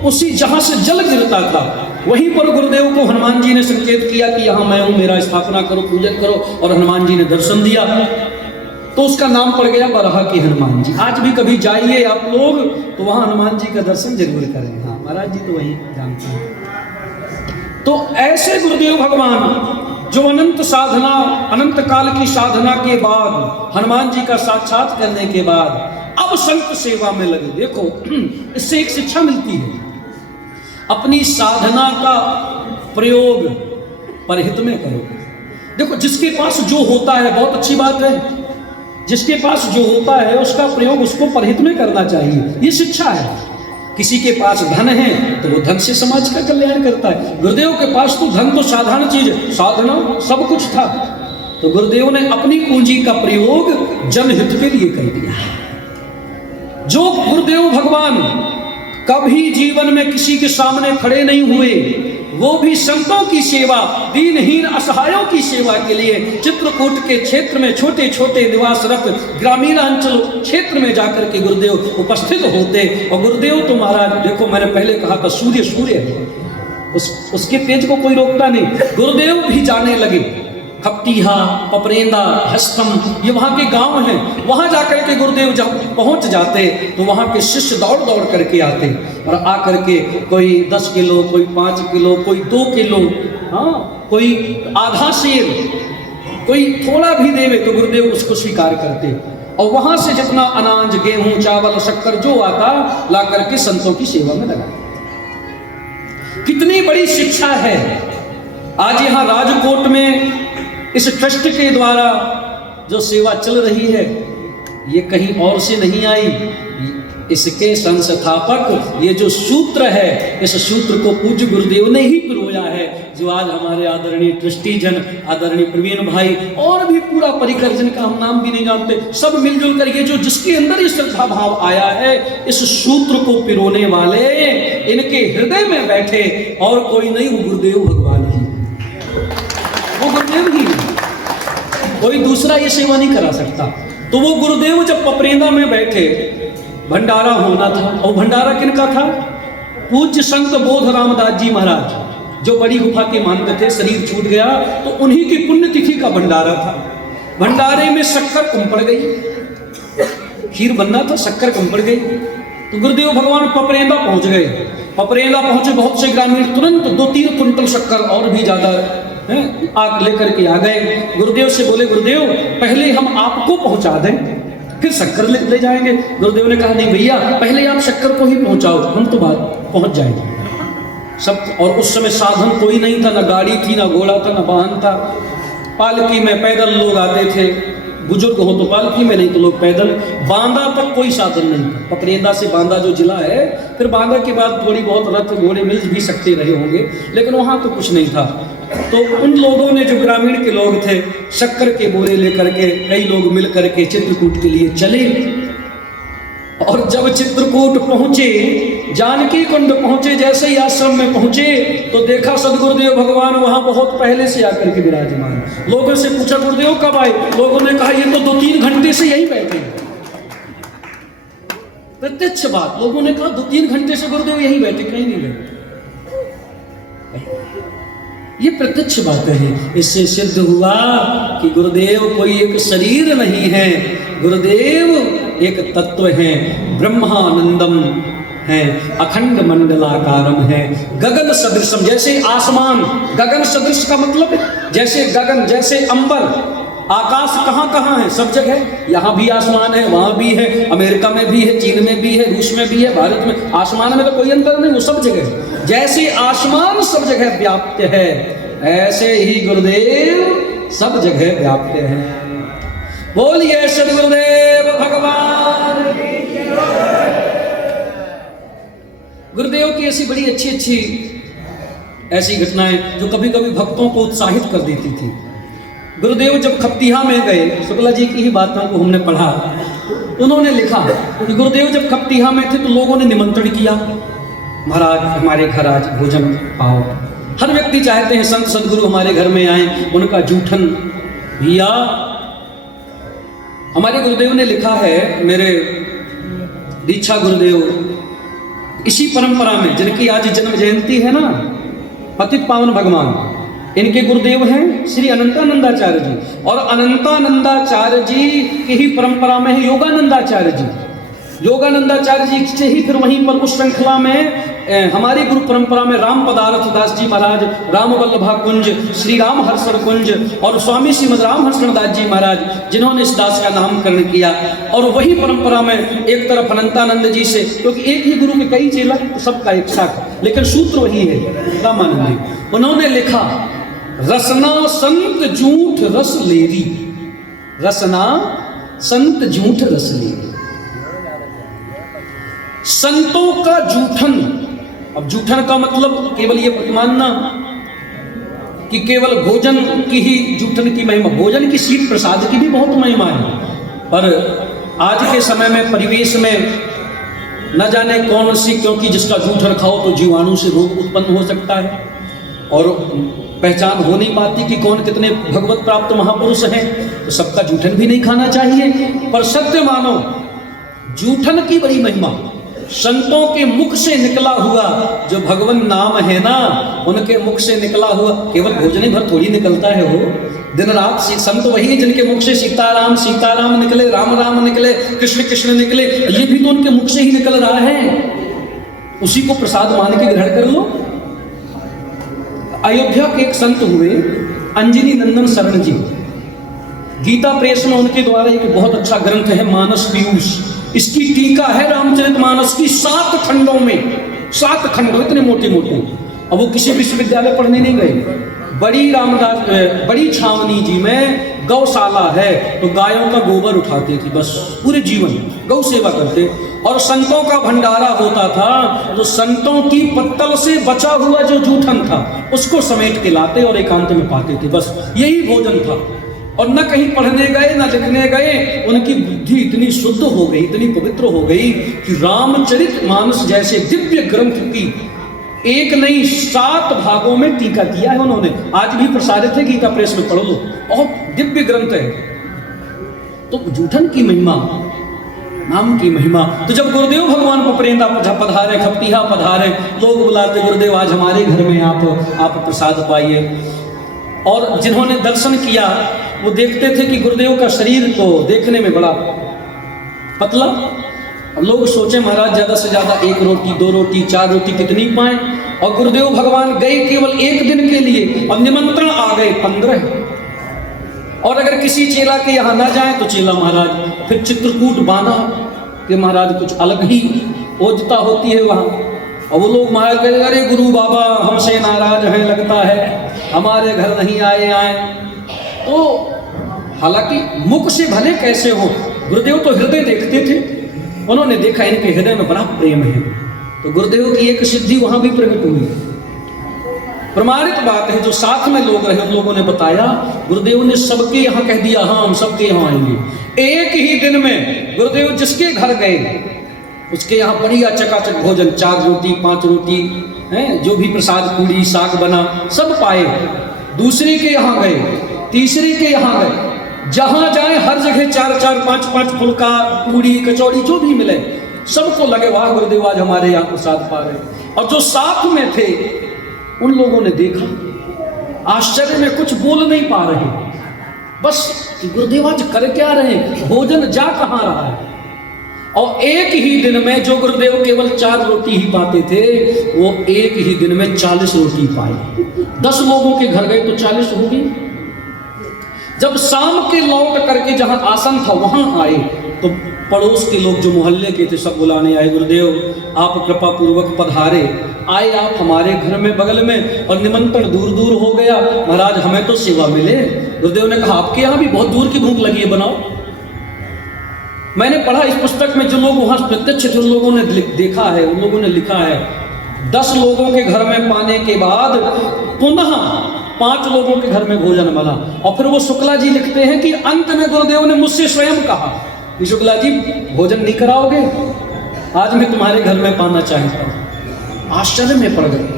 उसी जहां से जल गिरता था, वहीं पर गुरुदेव को हनुमान जी ने संकेत किया कि यहाँ मैं हूं, मेरा स्थापना करो, पूजन करो, और हनुमान जी ने दर्शन दिया, तो उसका नाम पड़ गया बरहा के हनुमान जी। आज भी कभी जाइए आप लोग तो वहां हनुमान जी का दर्शन जरूर करें। हाँ, महाराज जी तो वही जानते हैं। तो ऐसे गुरुदेव भगवान जो अनंत साधना, अनंत काल की साधना के बाद, हनुमान जी का साक्षात करने के बाद अब संत सेवा में लगे। देखो, इससे एक शिक्षा मिलती है, अपनी साधना का प्रयोग परहित में करो। देखो, जिसके पास जो होता है बहुत अच्छी बात है, जिसके पास जो होता है उसका प्रयोग उसको परहित में करना चाहिए, ये शिक्षा है। किसी के पास धन है तो वो धन से समाज का कल्याण करता है। गुरुदेव के पास तो धन तो साधारण चीज, साधना सब कुछ था, तो गुरुदेव ने अपनी पूंजी का प्रयोग जनहित के लिए कर दिया। जो गुरुदेव भगवान कभी जीवन में किसी के सामने खड़े नहीं हुए, वो भी संतों की सेवा, दीनहीन असहायों की सेवा के लिए चित्रकूट के क्षेत्र में छोटे छोटे निवासरत ग्रामीण अंचल क्षेत्र में जाकर के गुरुदेव उपस्थित होते। और गुरुदेव तो महाराज देखो, मैंने पहले कहा था सूर्य है, उसके तेज को कोई रोकता नहीं। गुरुदेव भी जाने लगे, खपटीहा, पपरेंदा, हस्तम, ये वहाँ के गांव हैं। वहाँ जाकर के गुरुदेव जब पहुँच जाते तो वहाँ के शिष्य दौड़ दौड़ करके आते, और आकर के कोई 10 किलो, कोई 5 किलो, कोई 2 किलो, हाँ, कोई आधा सेर, कोई थोड़ा भी देवे तो गुरुदेव उसको स्वीकार करते। और वहाँ से जितना अनाज, गेहूं, चावल, शक्कर जो आता ला करके संतों की सेवा में लगा। कितनी बड़ी शिक्षा है। आज यहाँ राजकोट में इस ट्रस्ट के द्वारा जो सेवा चल रही है, ये कहीं और से नहीं आई, इसके संस्थापक ये जो सूत्र है, इस सूत्र को पूज्य गुरुदेव ने ही पिरोया है, जो आज हमारे आदरणीय ट्रस्टीजन, आदरणीय प्रवीण भाई और भी पूरा परिकर, जिनका हम नाम भी नहीं जानते, सब मिलजुल कर ये जो जिसके अंदर ये श्रद्धा भाव आया है, इस सूत्र को पिरोने वाले इनके हृदय में बैठे और कोई नहीं, वो गुरुदेव भगवान ही, वो गुरुदेव ही, कोई दूसरा ये सेवा नहीं करा सकता। तो वो गुरुदेव जब पपरेंदा में बैठे, भंडारा होना था, और भंडारा किनका था? पूज्य संत बोध रामदास जी महाराज, जो बड़ी गुफा के मानते थे, शरीर छूट गया तो उन्हीं की पुण्यतिथि का भंडारा था। भंडारे में शक्कर कम पड़ गई, खीर बनना था, शक्कर कम पड़ गई, तो गुरुदेव भगवान पपरेंदा पहुंच गए। पपरेंदा पहुंचे, बहुत से ग्रामीण तुरंत 2-3 कुंटल शक्कर और भी ज्यादा आग लेकर के आ गए। गुरुदेव से बोले, गुरुदेव पहले हम आपको पहुंचा दें, फिर शक्कर ले जाएंगे। गुरुदेव ने कहा, नहीं भैया, पहले आप शक्कर को ही पहुंचाओ, हम तो बात पहुंच जाएंगे सब। और उस समय साधन कोई नहीं था, ना गाड़ी थी, ना घोड़ा था, ना वाहन था, पालकी में पैदल लोग आते थे, बुजुर्ग हो तो पालकी में, नहीं तो लोग पैदल। बांदा तक कोई साधन नहीं था, पपरेंदा से बांदा जो जिला है, फिर बांदा के बाद थोड़ी बहुत रथ घोड़े मिल भी सकते रहे होंगे, लेकिन वहाँ तो कुछ नहीं था। तो उन लोगों ने, जो ग्रामीण के लोग थे, शक्कर के बोरे लेकर के कई लोग मिल करके चित्रकूट के लिए चले। और जब चित्रकूट पहुंचे, जानकी कुंड पहुंचे, जैसे ही आश्रम में पहुंचे तो देखा सदगुरुदेव भगवान वहां बहुत पहले से आकर के विराजमान। लोगों से पूछा, गुरुदेव कब आए? लोगों ने कहा, ये तो 2-3 घंटे से यहीं बैठे हैं। प्रत्यक्ष बात, लोगों ने कहा 2-3 घंटे से गुरुदेव यहीं बैठे, कहीं नहीं गए। ये प्रत्यक्ष बात है। इससे सिद्ध हुआ कि गुरुदेव कोई एक शरीर नहीं है, गुरुदेव एक तत्व है, ब्रह्मानंदम है, अखंड मंडलाकारम है, गगन सदृशम। जैसे आसमान, गगन सदृश का मतलब जैसे गगन, जैसे अंबर, आकाश कहाँ कहाँ है? सब जगह। यहाँ भी आसमान है, वहाँ भी है, अमेरिका में भी है, चीन में भी है, रूस में भी है, भारत में। आसमान में तो कोई अंतर नहीं, वो सब जगह। जैसे आसमान सब जगह व्याप्त है, ऐसे ही गुरुदेव सब जगह व्याप्त है। बोलिए सदगुरुदेव भगवान। गुरुदेव की ऐसी बड़ी अच्छी अच्छी ऐसी घटनाएं जो कभी कभी भक्तों को उत्साहित कर देती थी। गुरुदेव जब खपतिहा में गए, शुक्ला जी की ही बातों को हमने पढ़ा, उन्होंने लिखा कि गुरुदेव जब खपतिहा में थे तो लोगों ने निमंत्रण किया, महाराज हमारे घर आज भोजन पाओ। हर व्यक्ति चाहते हैं संत सदगुरु हमारे घर में आए, उनका जूठन भैया। हमारे गुरुदेव ने लिखा है, मेरे दीक्षा गुरुदेव इसी परंपरा में, जिनकी आज जन्म जयंती है ना, पतित पावन भगवान, इनके गुरुदेव हैं श्री अनंतानंदाचार्य जी। और अनंतानंदाचार्य जी की ही परंपरा में है योगानंदाचार्य जी। योगानंदाचार्य जी से ही फिर वहीं पर उस श्रृंखला में हमारी गुरु परंपरा में राम पदार्थ दास जी महाराज, राम वल्लभा कुंज, श्री राम हर्षण कुंज और स्वामी श्रीमद राम हर्षण दास जी महाराज, जिन्होंने इस दास का नामकरण किया। और वही परंपरा में एक तरफ अनंतानंद जी से, क्योंकि एक ही गुरु के कई चेला, तो सबका एक शाखा, लेकिन सूत्र वही है, रामानंद जी। उन्होंने लिखा, रसना संत झूठ रस लेरी, रसना संत झूठ रस लेरी। संतों का जूठन, अब जूठन का मतलब केवल ये मानना कि केवल भोजन की ही जूठन की महिमा, भोजन की शीत प्रसाद की भी बहुत महिमा है, पर आज के समय में परिवेश में न जाने कौन सी, क्योंकि जिसका जूठन खाओ तो जीवाणु से रोग उत्पन्न हो सकता है और पहचान हो नहीं पाती कि कौन कितने भगवत प्राप्त महापुरुष हैं, तो सबका जूठन भी नहीं खाना चाहिए। पर सत्य मानो, जूठन की बड़ी महिमा संतों के मुख से निकला हुआ जो भगवान नाम है ना, उनके मुख से निकला हुआ, केवल भोजन ही भर थोड़ी निकलता है, वो दिन रात संत वही है जिनके मुख से सीताराम सीताराम निकले, राम राम निकले, कृष्ण कृष्ण निकले, ये भी तो उनके मुख से ही निकल रहा है, उसी को प्रसाद मान के ग्रहण कर लो। अयोध्या के एक संत हुए अंजनी नंदन शरण जी, गीता प्रेस में उनके द्वारा एक बहुत अच्छा ग्रंथ है मानस पीयूष, इसकी टीका है रामचरितमानस की 7 खंडों में, 7 खंड इतने मोटे मोटे। अब वो किसी विश्वविद्यालय पढ़ने नहीं गए, बड़ी छावनी जी में गौशाला है तो गायों का गोबर उठाते थे, बस पूरे जीवन गौ सेवा करते। और संतों का भंडारा होता था तो संतों की पत्तल से बचा हुआ जो जूठन था उसको समेट के लाते और एकांत में पाते थे, बस यही भोजन था। और न कहीं पढ़ने गए न लिखने गए, उनकी बुद्धि इतनी शुद्ध हो गई, इतनी पवित्र हो गई कि रामचरितमानस जैसे दिव्य ग्रंथ की एक नहीं 7 भागों में टीका किया है उन्होंने। आज भी प्रसारित है, गीता प्रेस में पढ़ लो, बहुत दिव्य ग्रंथ है। तो जूठन की महिमा, नाम की महिमा। तो जब गुरुदेव भगवान पपरेंदा पधारे, खपटिया पधारे, लोग बुलाते गुरुदेव आज हमारे घर में आप प्रसाद पाइए। और जिन्होंने दर्शन किया वो देखते थे कि गुरुदेव का शरीर तो देखने में बड़ा पतला। लोग सोचे महाराज ज्यादा से ज्यादा 1 रोटी 2 रोटी 4 रोटी कितनी पाए। और गुरुदेव भगवान गए केवल 1 दिन के लिए और निमंत्रण आ गए 15। और अगर किसी चेला के यहाँ ना जाए तो चेला महाराज फिर चित्रकूट बांधा कि महाराज कुछ अलग ही ओजता होती है वहाँ। और वो लोग महाराज कहे अरे गुरु बाबा हमसे नाराज हैं, लगता है हमारे घर नहीं आए। तो हालांकि मुख से भले कैसे हो, गुरुदेव तो हृदय देखते थे। उन्होंने देखा इनके हृदय में बड़ा प्रेम है, तो गुरुदेव की एक सिद्धि वहां भी प्रकट हुई। प्रमाणित बात है, जो साथ में लोग रहे उन लोगों ने बताया गुरुदेव ने सबके यहाँ कह दिया हाँ हम सबके यहाँ आएंगे। एक ही दिन में गुरुदेव जिसके घर गए उसके यहाँ बढ़िया चकाचक भोजन, 4 रोटी 5 रोटी है, जो भी प्रसाद पूरी साग बना सब पाए। दूसरे के यहाँ गए, तीसरे के यहाँ गए, जहां जाए हर जगह 4-4 5-5 फुलका पूरी कचौड़ी जो भी मिले सबको लगे वाह गुरुदेव आज हमारे यहाँ प्रसाद पा रहे। और जो साथ में थे उन लोगों ने देखा, आश्चर्य में कुछ बोल नहीं पा रहे, बस गुरुदेव आज कर क्या रहे, भोजन जा कहाँ रहा है। और एक ही दिन में जो गुरुदेव केवल 4 रोटी ही पाते थे वो एक ही दिन में 40 रोटी पाए। 10 लोगों के घर गए तो 40 हो गई। जब शाम के लौट करके जहां आसन था वहां आए तो पड़ोस के लोग जो मोहल्ले के थे सब बुलाने आए, गुरुदेव आप कृपा पूर्वक पधारे, आए आप हमारे घर में बगल में और निमंत्रण दूर दूर हो गया, महाराज हमें तो सेवा मिले। गुरुदेव ने कहा आपके यहाँ भी बहुत दूर की भूख लगी है, बनाओ। मैंने पढ़ा इस पुस्तक में, जो लोग वहां प्रत्यक्ष थे उन लोगों ने देखा है, उन लोगों ने लिखा है 10 लोगों के घर में पाने के बाद पुनः 5 लोगों के घर में भोजन बना। और फिर वो शुक्ला जी लिखते हैं कि अंत में गुरुदेव ने मुझसे स्वयं कहा कि शुक्ला जी भोजन नहीं कराओगे, आज मैं तुम्हारे घर में पाना चाहता हूं। आश्चर्य में पड़ गए।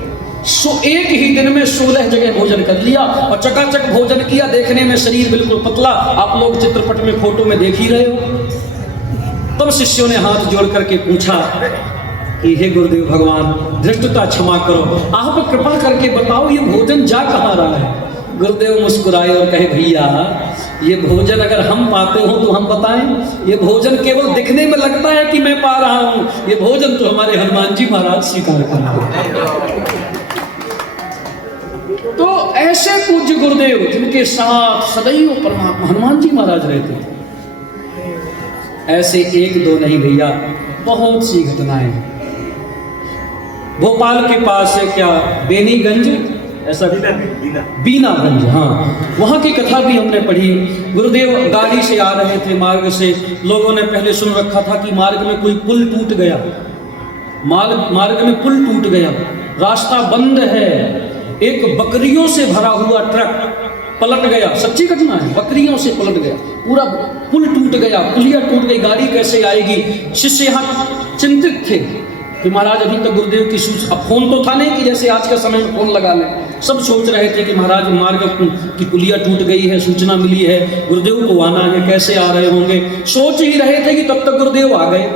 एक ही दिन में 16 जगह भोजन कर लिया और चकाचक भोजन किया। देखने में शरीर बिल्कुल पतला, आप लोग चित्रपट में फोटो में देख ही रहे हो। तब शिष्यों ने हाथ जोड़ करके पूछा कि हे गुरुदेव भगवान धृष्टता क्षमा करो, आप कृपा करके बताओ ये भोजन जा कहाँ रहा है। गुरुदेव मुस्कुराए और कहे भैया ये भोजन अगर हम पाते हो तो हम बताएं, ये भोजन केवल दिखने में लगता है कि मैं पा रहा हूं, ये भोजन तो हमारे हनुमान जी महाराज स्वीकार कर रहे हैं। तो ऐसे पूज्य गुरुदेव जिनके साथ सदैव परमात्मा हनुमान जी महाराज रहते थे, ऐसे 1-2 नहीं भैया, बहुत सी घटनाएं। भोपाल के पास है क्या बेनीगंज, ऐसा बीनागंज, हाँ, वहां की कथा भी हमने पढ़ी। गुरुदेव गाड़ी से आ रहे थे, मार्ग से लोगों ने पहले सुन रखा था कि मार्ग में कोई पुल टूट गया, मार्ग में पुल टूट गया, रास्ता बंद है। एक बकरियों से भरा हुआ ट्रक पलट गया, सच्ची घटना है, बकरियों से पलट गया, पूरा पुल टूट गया, पुलिया टूट गई, गाड़ी कैसे आएगी। शिष्य यहाँ चिंतित थे कि महाराज अभी तक गुरुदेव की सूचना, अब फोन तो था नहीं कि जैसे आज के समय में फोन लगा लें, सब सोच रहे थे कि महाराज मार्ग की पुलिया टूट गई है, सूचना मिली है, गुरुदेव को आना है, कैसे आ रहे होंगे, सोच ही रहे थे कि तब तक गुरुदेव आ गए।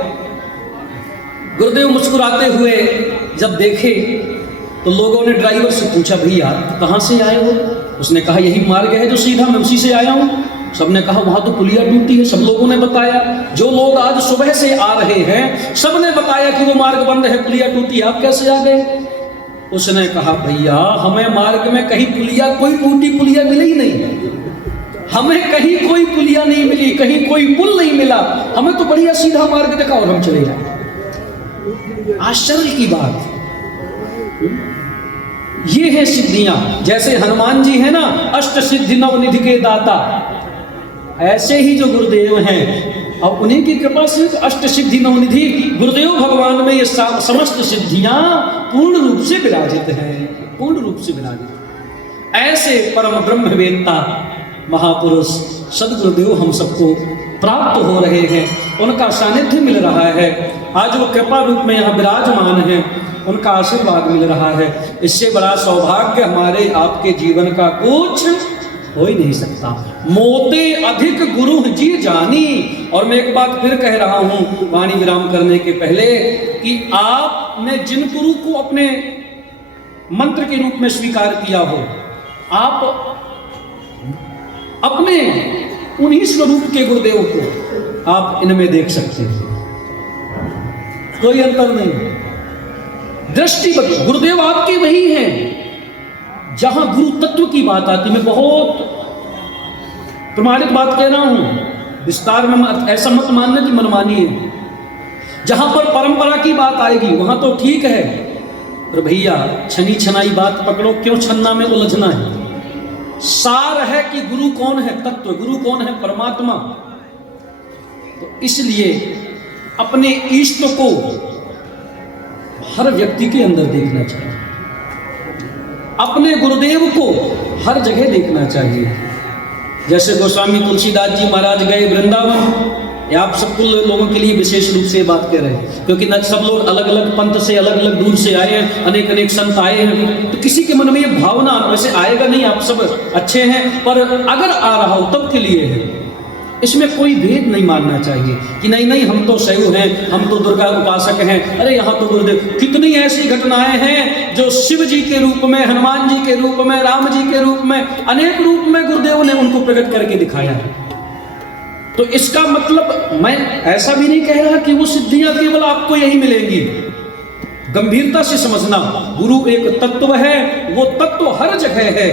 गुरुदेव मुस्कुराते हुए जब देखे तो लोगों ने ड्राइवर से पूछा भैया कहाँ से आए हो। उसने कहा यही मार्ग है जो सीधा, मैं उसी से आया हूँ। सबने कहा वहां तो पुलिया टूटी है। सब लोगों ने बताया, जो लोग आज सुबह से आ रहे हैं सबने बताया कि वो मार्ग बंद है, पुलिया टूटी, आप कैसे आ गए। उसने कहा भैया हमें मार्ग में कहीं पुलिया, कोई टूटी पुलिया मिली ही नहीं, हमें कहीं कोई पुलिया नहीं मिली, कहीं कोई पुल नहीं मिला, हमें तो बढ़िया सीधा मार्ग दिखा और हम चले जाए। आश्चर्य की बात ये है सिद्धियां। जैसे हनुमान जी है ना, अष्ट सिद्धि नवनिधि के दाता, ऐसे ही जो गुरुदेव हैं, और उन्हीं की कृपा से अष्ट सिद्धि नवनिधि गुरुदेव भगवान में ये समस्त सिद्धियां पूर्ण रूप से विराजित हैं, पूर्ण रूप से विराजित। ऐसे परम ब्रह्मवेत्ता महापुरुष सदगुरुदेव हम सबको प्राप्त हो रहे हैं, उनका सानिध्य मिल रहा है। आज वो कृपा रूप में यहाँ विराजमान है, उनका आशीर्वाद मिल रहा है। इससे बड़ा सौभाग्य हमारे आपके जीवन का कुछ हो ही नहीं सकता। मोते अधिक गुरु जी जानी। और मैं एक बात फिर कह रहा हूं वाणी विराम करने के पहले कि आपने जिन गुरु को अपने मंत्र के रूप में स्वीकार किया हो, आप अपने उन्हीं स्वरूप के गुरुदेव को आप इनमें देख सकते हैं, कोई अंतर नहीं। दृष्टि गुरुदेव आपके वही हैं। जहां गुरु तत्व की बात आती, मैं बहुत प्रमाणित बात कह रहा हूं, विस्तार में ऐसा मत मानना कि मनमानी है। जहां पर परंपरा की बात आएगी वहां तो ठीक है, पर भैया छनी छनाई बात पकड़ो, क्यों छन्ना में उलझना है। सार है कि गुरु कौन है, तत्व गुरु कौन है, परमात्मा। तो इसलिए अपने इष्ट को हर व्यक्ति के अंदर देखना चाहिए, अपने गुरुदेव को हर जगह देखना चाहिए। जैसे गोस्वामी तुलसीदास जी महाराज गए वृंदावन, ये आप सब लोगों के लिए विशेष रूप से बात कर रहे हैं, क्योंकि न सब लोग अलग अलग पंथ से अलग अलग दूर से आए हैं, अनेक अनेक संत आए हैं, तो किसी के मन में ये भावना वैसे आएगा नहीं, आप सब अच्छे हैं, पर अगर आ रहा हो तब के लिए है। इसमें कोई भेद नहीं मानना चाहिए कि नहीं नहीं हम तो शैव हैं, हम तो दुर्गा उपासक हैं। अरे यहाँ तो गुरुदेव, कितनी ऐसी घटनाएं हैं जो शिव जी के रूप में, हनुमान जी के रूप में, राम जी के रूप में, अनेक रूप में गुरुदेव ने उनको प्रकट करके दिखाया है। तो इसका मतलब मैं ऐसा भी नहीं कह रहा कि वो सिद्धियां केवल आपको यही मिलेंगी। गंभीरता से समझना, गुरु एक तत्व है, वो तत्व हर जगह है,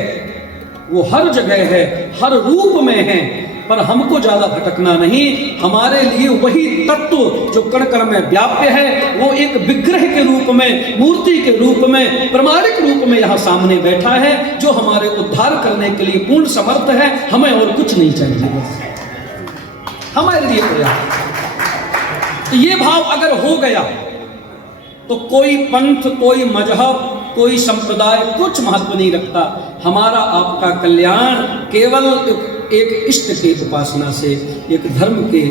वो हर जगह है, हर रूप में है, पर हमको ज्यादा भटकना नहीं। हमारे लिए वही तत्व जो कण कण में व्याप्य है, वो एक विग्रह के रूप में, मूर्ति के रूप में, प्रमाणिक रूप में यहाँ सामने बैठा है, जो हमारे उद्धार करने के लिए पूर्ण समर्थ है। हमें और कुछ नहीं चाहिए, हमारे लिए पर्याप्त। तो ये भाव अगर हो गया तो कोई पंथ, कोई मजहब, कोई संप्रदाय कुछ महत्व नहीं रखता। हमारा आपका कल्याण केवल एक इष्ट के उपासना से, एक धर्म के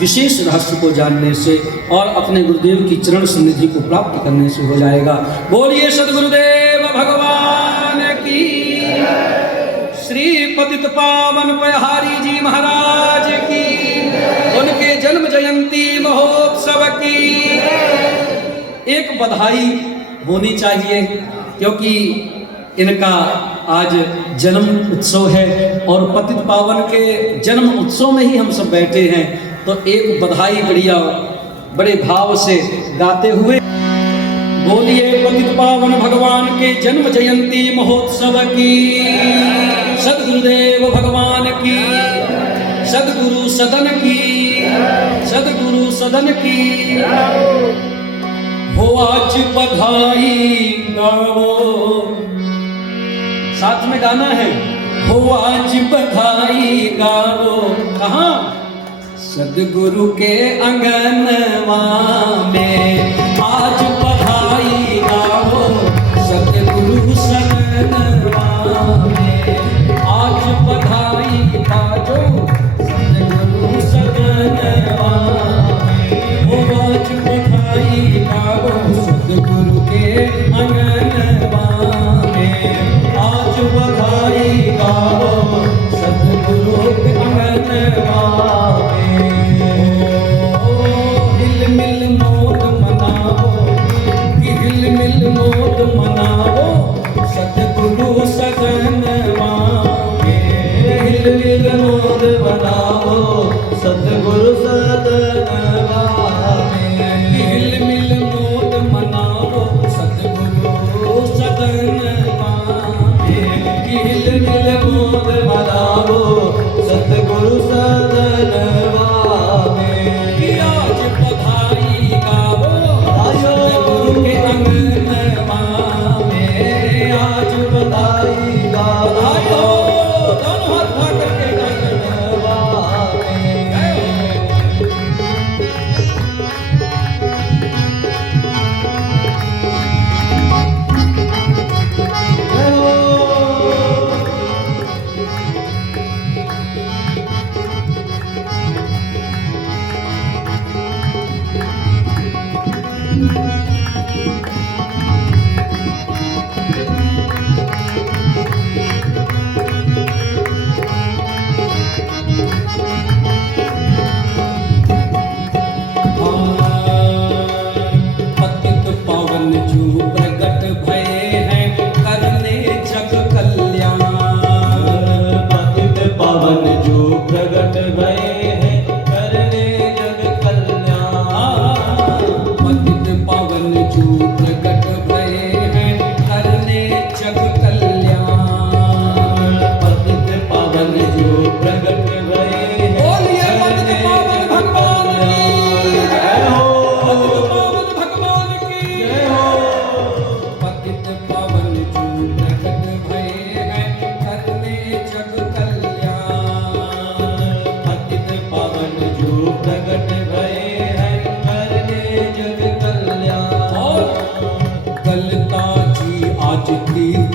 विशेष रहस्य को जानने से और अपने गुरुदेव की चरण सन्निधि को प्राप्त करने से हो जाएगा। बोलिए सद्गुरुदेव भगवान की, श्री पतित पावन पयहारी जी महाराज की, उनके जन्म जयंती महोत्सव की एक बधाई होनी चाहिए, क्योंकि इनका आज जन्म उत्सव है और पतित पावन के जन्म उत्सव में ही हम सब बैठे हैं। तो एक बधाई बढ़िया बड़े भाव से गाते हुए बोलिए पतित पावन भगवान के जन्म जयंती महोत्सव की, सद्गुरुदेव भगवान की, सद्गुरु सदन की, सद्गुरु सदन की हो आज बधाई गाओ। साथ में गाना है, हो आज बधाई गाओ। कहाँ? सद्गुरु के अंगनवा में आज बधाई गाओ, सद्गुरु सदनवा में आज बधाई गाओ, सद्गुरु सदनवा में हो आज बधाई गाओ, सद्गुरु के अंगनवा में आज बधाई गाओ, सद्गुरु के अंगनवा में। हिल मिल मोद मनाओ, कि हिल मिल मोद मनाओ, सद्गुरु सदनवा में हिल मिल मोद मनाओ, सद्गुरु सदनवा में हिल मिल मोद मनाओ, सद्गुरु सदनवा में हिल मिल मोद मनाओ, सद्गुरु सदनवा में। आज बधाई गाओ, सद्गुरु के अंगनवा में आज बधाई गाओ, दोनों हाथ उठा करके अंगनवा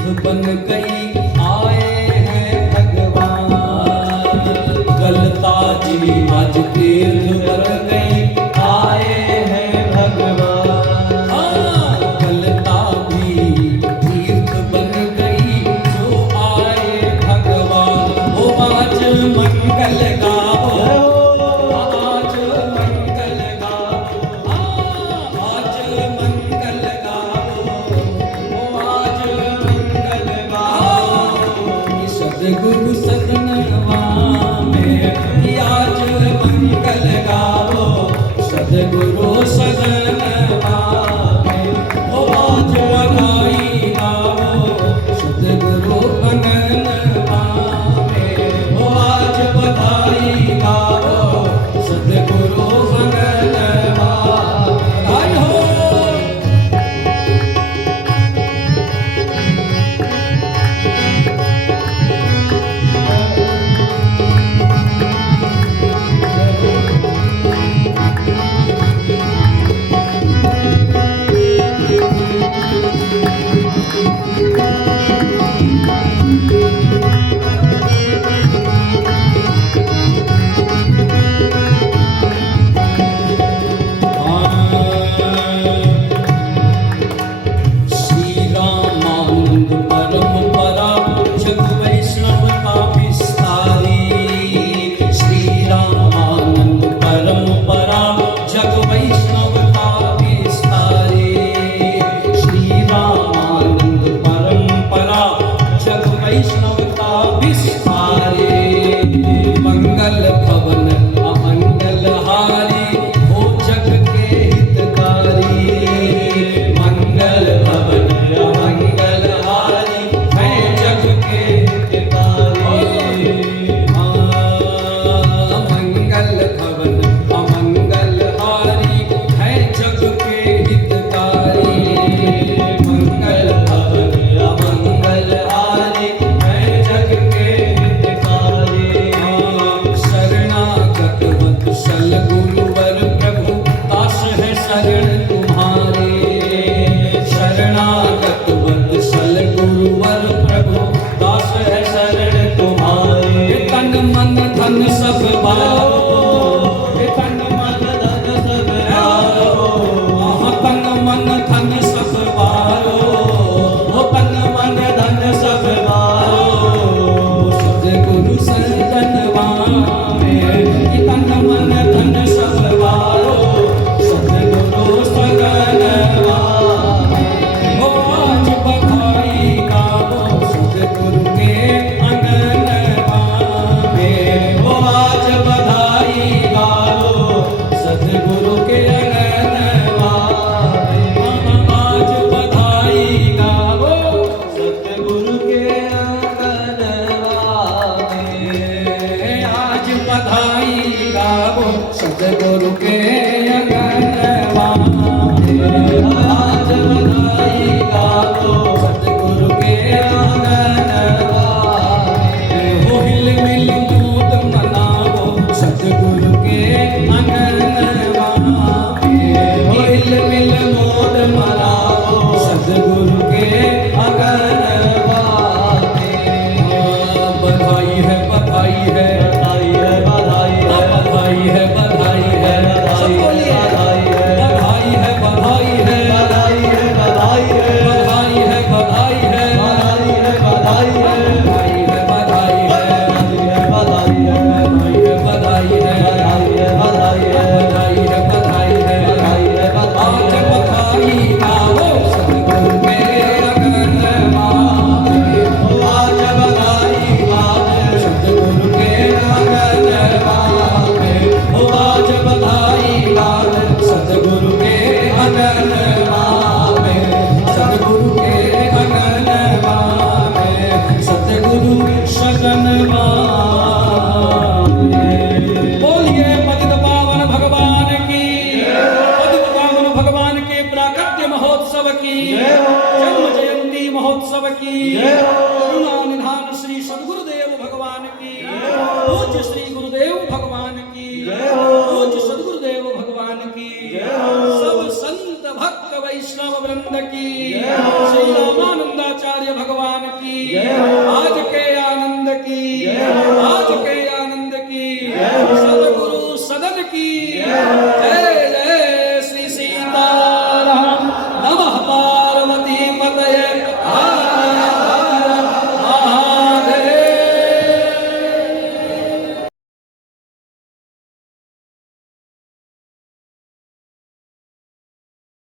बन गई आए हैं भगवान। गलता जी आज तीर्थ बन गई आए हैं भगवान। गलता भी तीर्थ बन गई जो आए भगवान। ओ आज मंगल गाओ, आज मंगल गाओ, आज मंगल गाओ, ओ आज मंगल गाओ। सतगुरु सतनवा में कि आज मंगल गाओ। सतगुरु सतनवा में ओ आज बधाई गाओ। सतगुरु अननवा में ओ आज बधाई गाओ। सतगुरु अननवा बधाई हो। श्री रामानंद परंपरा जग वैष्णव का विस्तारी। श्री रामानंद परंपरा जग वैष्णव का विस्तारी। श्री रामानंद परंपरा जग वैष्णव का विस्तारी। मंगल भवन अमंगल हारी हो जग के हितकारी। मंगल भवन अमंगल हारी है जग के हितकारी। मंगल भवन अमंगल हारी है जग के हितकारी। मंगल भवन अमंगल हारी है जग के हितकारी। शरणागत वत्सल गुरुवर प्रभु दास है शरण तुम्हारे। शरणागत वत्सल गुरुवर प्रभु दास है शरण तुम्हारे। तन मन धन सब बारो, तन मन धन सब बारो। तन मन धन सब बारो, तन मन धन सब बारो। सतगुरु सतनवा में कि तन मन धन सब बारो। सतगुरु सतनवा में ओ आज बधाई गाओ। सतगुरु के अंगनवा में ओ आज बधाई गाओ। सतगुरु के अंगनवा में आज बधाई गाओ। सतगुरु के अंगनवा में आज बधाई गाओ। सतगुरु के अंगनवा में आज बधाई गाओ। सतगुरु के अंगनवा में हो हिल मिल मूद मनाओ। सतगुरु के अंगनवा में हो हिल मिल मूद मनाओ। सतगुरु के अंगनवा में बधाई है बधाई है बधाई है बधाई है बधाई है बधाई है। सब बोलिए बधाई है बधाई है बधाई है बधाई है बधाई है बधाई है बधाई है बधाई है बधाई है बधाई है बधाई है बधाई है बधाई है बधाई है बधाई है बधाई है बधाई है बधाई है बधाई है। आज बधाई गाओ। सतगुरु के अंगनवा में आज बधाई गाओ। सतगुरु के अंगनवा में आज बधाई गाओ। सतगुरु के अंगनवा में सतगुरु के अंगनवा में सतगुरु सतनवा में। बोलिए पतित पावन भगवान की, पतित पावन भगवान के प्राकट्य महोत्सव की, जन्म जयंती महोत्सव की, करुणा निधान श्री सद्गुरुदेव भगवान की, पूज्य श्री गुरुदेव भगवान की, पूज्य सद्गुरुदेव भगवान की, सब संत भक्त वैष्णव वृंद की, श्री रामानंदाचार्य भगवान की जय हो।